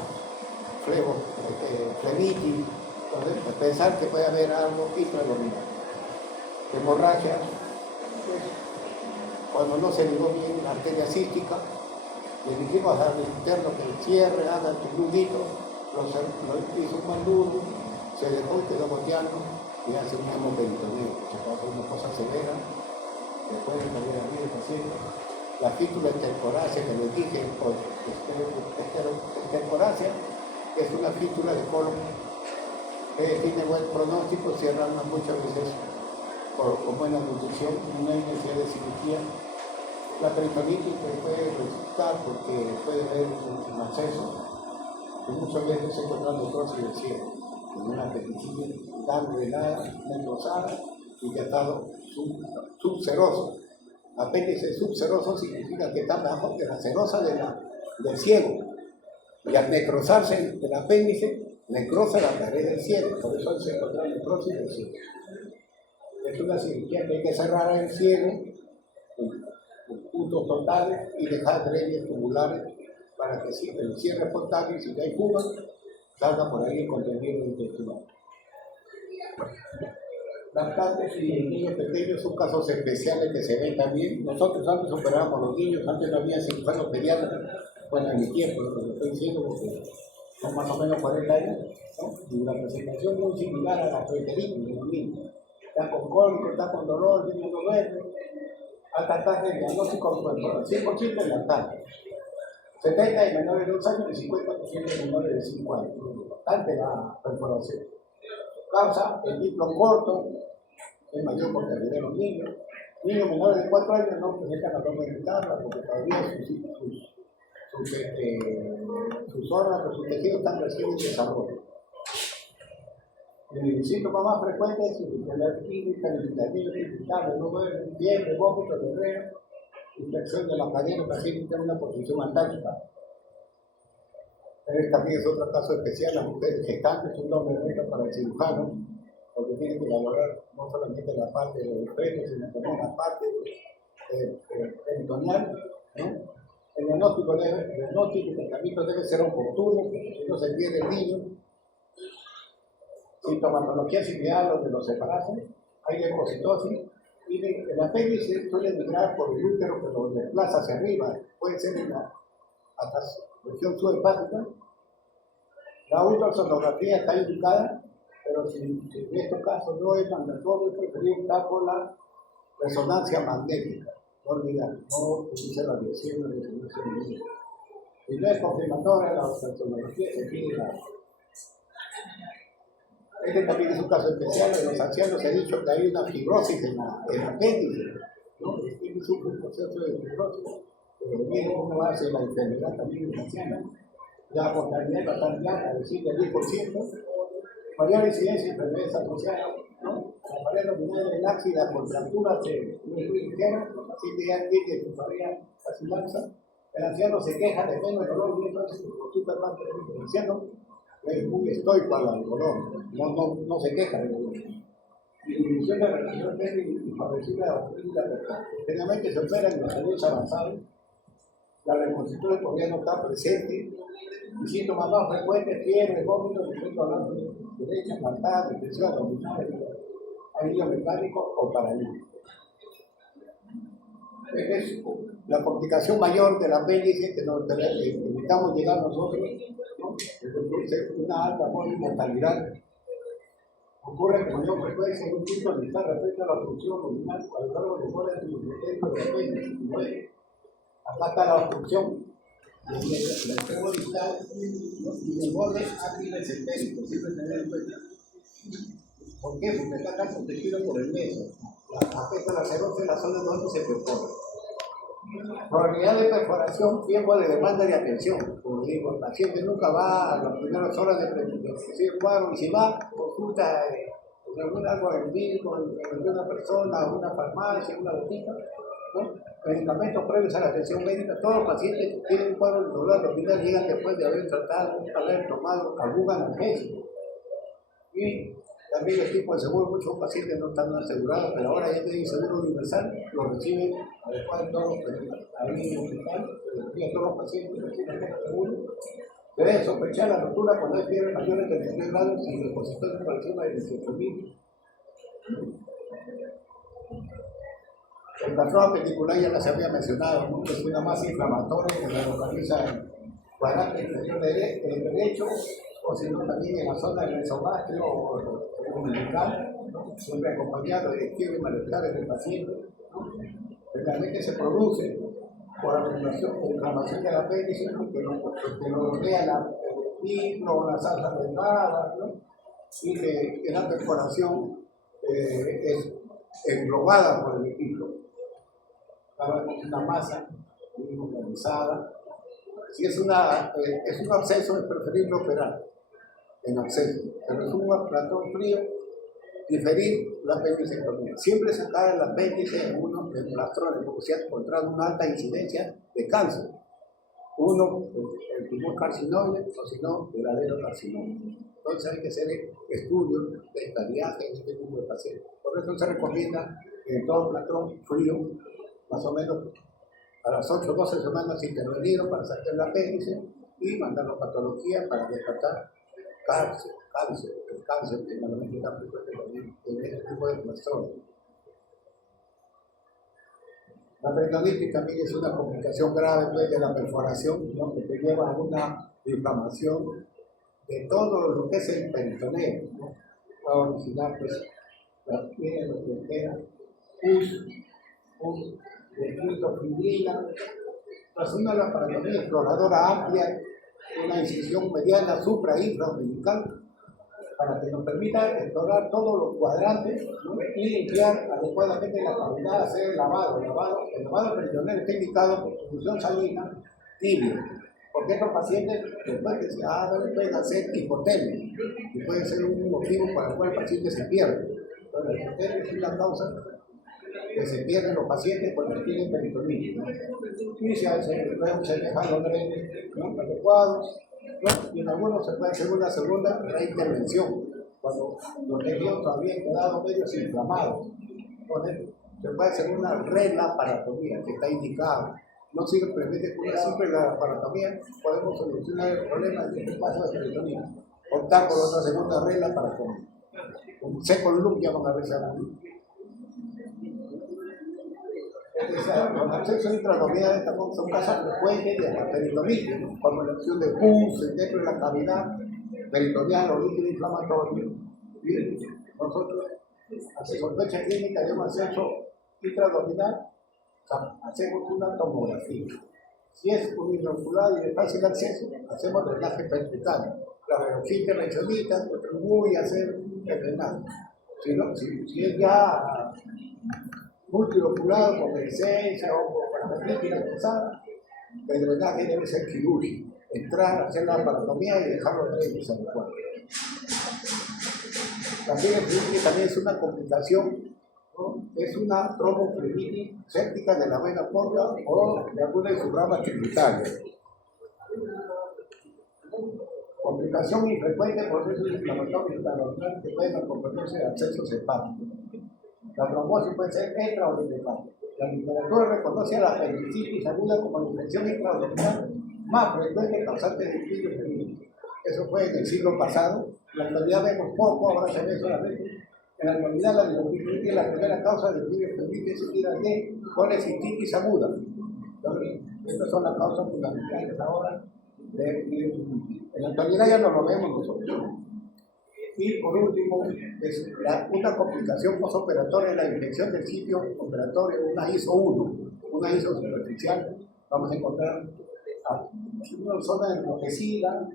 flemitis. Entonces, pensar que puede haber algo intraabdominal. Hemorragia, pues, cuando no se ligó bien la arteria cística, le dijimos al interno que cierre, haga tu nudito, lo hizo un mal nudo, se dejó y quedó goteando y hace un hemoperitoneo, que es una cosa severa, que puede cambiar la vida del paciente. La fístula estercorácea que les dije, estercorácea, es una fístula de colon que tiene buen pronóstico, cierra muchas veces con buena nutrición, no hay necesidad de cirugía. La peritonitis puede resultar porque puede haber un acceso, que muchas veces se encuentra necrosis del cielo, en una apendicitis gangrenada, necrosada y que ha estado subseroso. Apéndice subseroso significa que está bajo de la serosa del ciego. Y al necrosarse el apéndice, necrosa la pared del cielo, por eso se encuentra necrosis del cielo. Es una cirugía que hay que cerrar el cielo con puntos totales y dejar drenes tubulares para que si el cierre es potable y si hay fuga, salga por ahí el contenido intestinal. Lactantes y niños pequeños son casos especiales que se ven también. Nosotros antes operábamos a los niños, antes no había cirujanos pediatras, bueno, en mi tiempo, lo que estoy diciendo, porque son más o menos 40 años, ¿no? Y la presentación muy similar a la preteritis de los niños. Está con cólico, está con dolor, niño no duerme, hasta tarde el diagnóstico con 100% de lactantes. 70 y menores de 2 años y 50% de menores de 5 años. Bastante la perforación. Causa el diploma corto, es mayor mortalidad de los niños. Niños menores de 4 años no presentan abdomen interno porque todavía sus órganos, sus tejidos están recién en desarrollo. El síntoma más frecuente es enfermedad química, irritabilidad, irritable, no duerme, fiebre, vómito, diarrea, infección de la cadena, el paciente está en una posición antártica. También es otro caso especial, las mujeres gestantes, un nombre rico para el cirujano, porque tiene que valorar no solamente la parte de los fetos, sino también la parte peritoneal, ¿no? El diagnóstico y tratamiento debe ser oportuno, porque si no se pierde el niño. Sintomatología similar a los de los embarazos, hay leucocitosis, y el apéndice suele migrar por el útero que lo desplaza hacia arriba, puede ser en la región subhepática. La ultrasonografía está indicada, pero si en estos casos no es mandatorio, preferir optar por la resonancia magnética. No olvidar, no utilizar la dirección de resonancia magnética. Si no es confirmatoria, la ultrasonografía se pide la. Este también es un caso especial. En los ancianos se ha dicho que hay una fibrosis en el apéndice, ¿no? Es un proceso de fibrosis, pero miren cómo hace la enfermedad también en los ancianos. La mortalidad es bastante alta, es decir, del 10%, mayor incidencia de enfermedades asociadas, ¿no? La pared nominal del axis, la contractura muy ligera, los pacientes ya tienen su pared casi laxa. El anciano se queja de menos dolor, y entonces consulta más el anciano es muy estoico al dolor, no se queja del dolor. Disminución de relación y favorecida de la política local. Generalmente se opera en los años avanzados. La reconstrucción podría no estar presente. Y síntomas más frecuentes: fiebre, vómitos, efecto hablando de derecha, faltada, depresión abdominal, alivio mecánico o paralítico. Es la complicación mayor del apéndice que nos evitamos llegar nosotros, ¿no? Es una alta mortalidad. Ocurre con mayor frecuencia en un punto de vista respecto a la obstrucción abdominal a lo largo de horas del apéndice. Acá está la obstrucción. El extremo distal y el borde acrimesentérico, siempre tener en cuenta. ¿Por qué? Porque está tan protegido por el meso. Afecta la cerosa en la zona donde se perfora. Probabilidad de perforación, tiempo de demanda de atención. Como digo, el paciente nunca va a las primeras horas de recibir cuadro, y si va, consulta algo en médico, de una persona, una farmacia, una botica, ¿no? Medicamentos previos a la atención médica. Todos los pacientes que tienen un cuadro de dolor abdominal llegan después de haber tratado, haber tomado algún analgésico. Y también el tipo de seguro, muchos pacientes no están asegurados, pero ahora ya tienen seguro universal, lo reciben adecuadamente todos en el hospital, todos los pacientes reciben este seguro. Deben sospechar la rotura cuando hay fiebre mayores de 23 grados y reposiciones por encima de 18.000. El patrón appendicular ya las había mencionado, ¿no? Es una masa inflamatoria que se localiza en el cuadrante inferior derecho, o si no también en la zona del mesogastrio o umbilical, ¿no? Siempre acompañado de fiebre y malestares del paciente, ¿no? Realmente se produce por inflamación del apéndice, ¿no? que lo rodea el ciclo, la salsa delgada, ¿no? Y que la perforación es englobada por el ciclo. Una masa localizada. Si es un absceso, es preferible operar en absceso, pero es un platón frío, diferir la apendicectomía. Siempre sacar el apéndice en uno de los plastrones, porque se ha encontrado una alta incidencia de cáncer. Uno, el tumor carcinoide, o si no, el adenocarcinoma. Entonces hay que hacer estudios de estadiaje en este tipo de pacientes. Por eso se recomienda que todo platón frío, más o menos a las 8 o 12 semanas intervenido para sacar el apéndice y mandarlo a patología para descartar cáncer, que normalmente está frecuente en este tipo de trastornos. La peritonitis también es una complicación grave pues, de la perforación, ¿no? Que te lleva a una inflamación de todo lo que es el peritoneo, ¿no? Va a originar pues, la piel, lo que queda, pus, fibrina, tras una laparotomía exploradora amplia, una incisión mediana supra e infraumbilical, para que nos permita explorar todos los cuadrantes, ¿no? Y limpiar adecuadamente la cavidad, hacer el lavado. El lavado peritoneo está indicado por solución salina tibio, porque estos pacientes después que se hagan pueden hacer hipotermia y puede ser un motivo para el cual el paciente se pierde. Entonces, la hipotermia es una causa que se pierden los pacientes cuando tienen peritonitis, ¿no? Y se dejan los drenes, ¿no? Adecuados, ¿no? Y en algunos se puede hacer una segunda reintervención cuando los tejidos todavía han quedado medios inflamados. Entonces, se puede hacer una relaparatomía que está indicada. No simplemente con una simple laparatomía podemos solucionar el problema de este paso de peritonía. Optar por otra segunda relaparatomía. Con second loop llaman a veces a la con acceso a intradomía son casos frecuentes de la peritonitis, ¿no? Como la acción de pus dentro de la cavidad peritoneal o líquido inflamatorio. Y nosotros, ante sospecha clínica de un acceso intradominal, hacemos una tomografía. Si es uninocular y de fácil acceso, hacemos drenaje percutáneo. La radiología intervencionista contribuye a hacer el drenaje. Si es ya multiocular, con licencia o con la crítica pesada, el drenaje debe ser quirúrgico. Entrar, hacer la aparatomía y dejar los drenes adecuados. También es una complicación, ¿no? Es una tromboflebitis séptica de la vena porta o de alguna de sus ramas tributarias. Complicación infrecuente por procesos inflamatorios intestinales que pueden acompañarse de abscesos hepáticos. La trombosis puede ser extraabdominal. La literatura reconoce a la apendicitis aguda como la infección extraabdominal más frecuente causante de infiltro femenino. Eso fue en el siglo pasado. En la actualidad vemos poco, ahora se ve solamente. En la actualidad la linfocitis es la primera causa de infiltro femenino seguida de colecistitis aguda. Entonces, estas son las causas fundamentales ahora de infiltro. En la actualidad ya no lo vemos nosotros. Y por último, es una complicación postoperatoria en la infección del sitio operatorio, una ISO 1, una ISO superficial. Vamos a encontrar una zona enrojecida,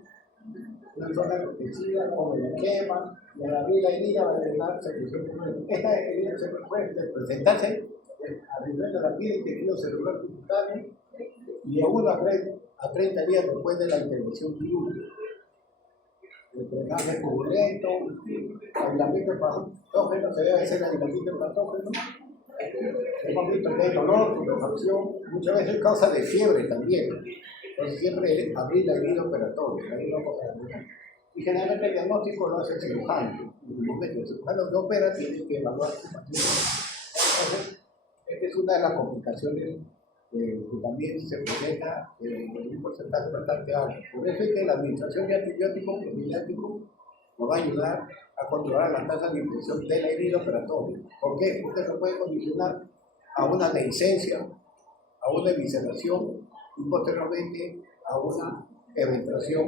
con el edema, y al abrir la herida va a drenar secreción pulmonar. Esta herida se puede presentarse a nivel de la piel y tejido celular subcutáneo y aún a 30 días después de la intervención quirúrgica. El drenaje turbulento, aislamiento patógeno, se debe hacer aislamiento patógeno. Hemos visto que hay dolor, inflamación, muchas veces causa de fiebre también. Entonces siempre abrir la herida operatoria, ahí no cosa de. Y generalmente el diagnóstico lo hace el cirujano. En el momento el cirujano que opera tiene que evaluar su paciente. Entonces, esta es una de las complicaciones que también se presenta en un porcentaje bastante alto. Por eso es que la administración de antibióticos profilácticos nos va a ayudar a controlar la tasa de infección de la herida operatoria. ¿Por qué? Porque eso puede condicionar a una dehiscencia, a una evisceración y posteriormente a una eventuación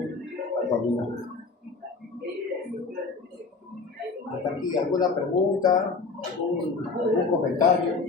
abdominal. Hasta aquí, ¿alguna pregunta? ¿Algún comentario?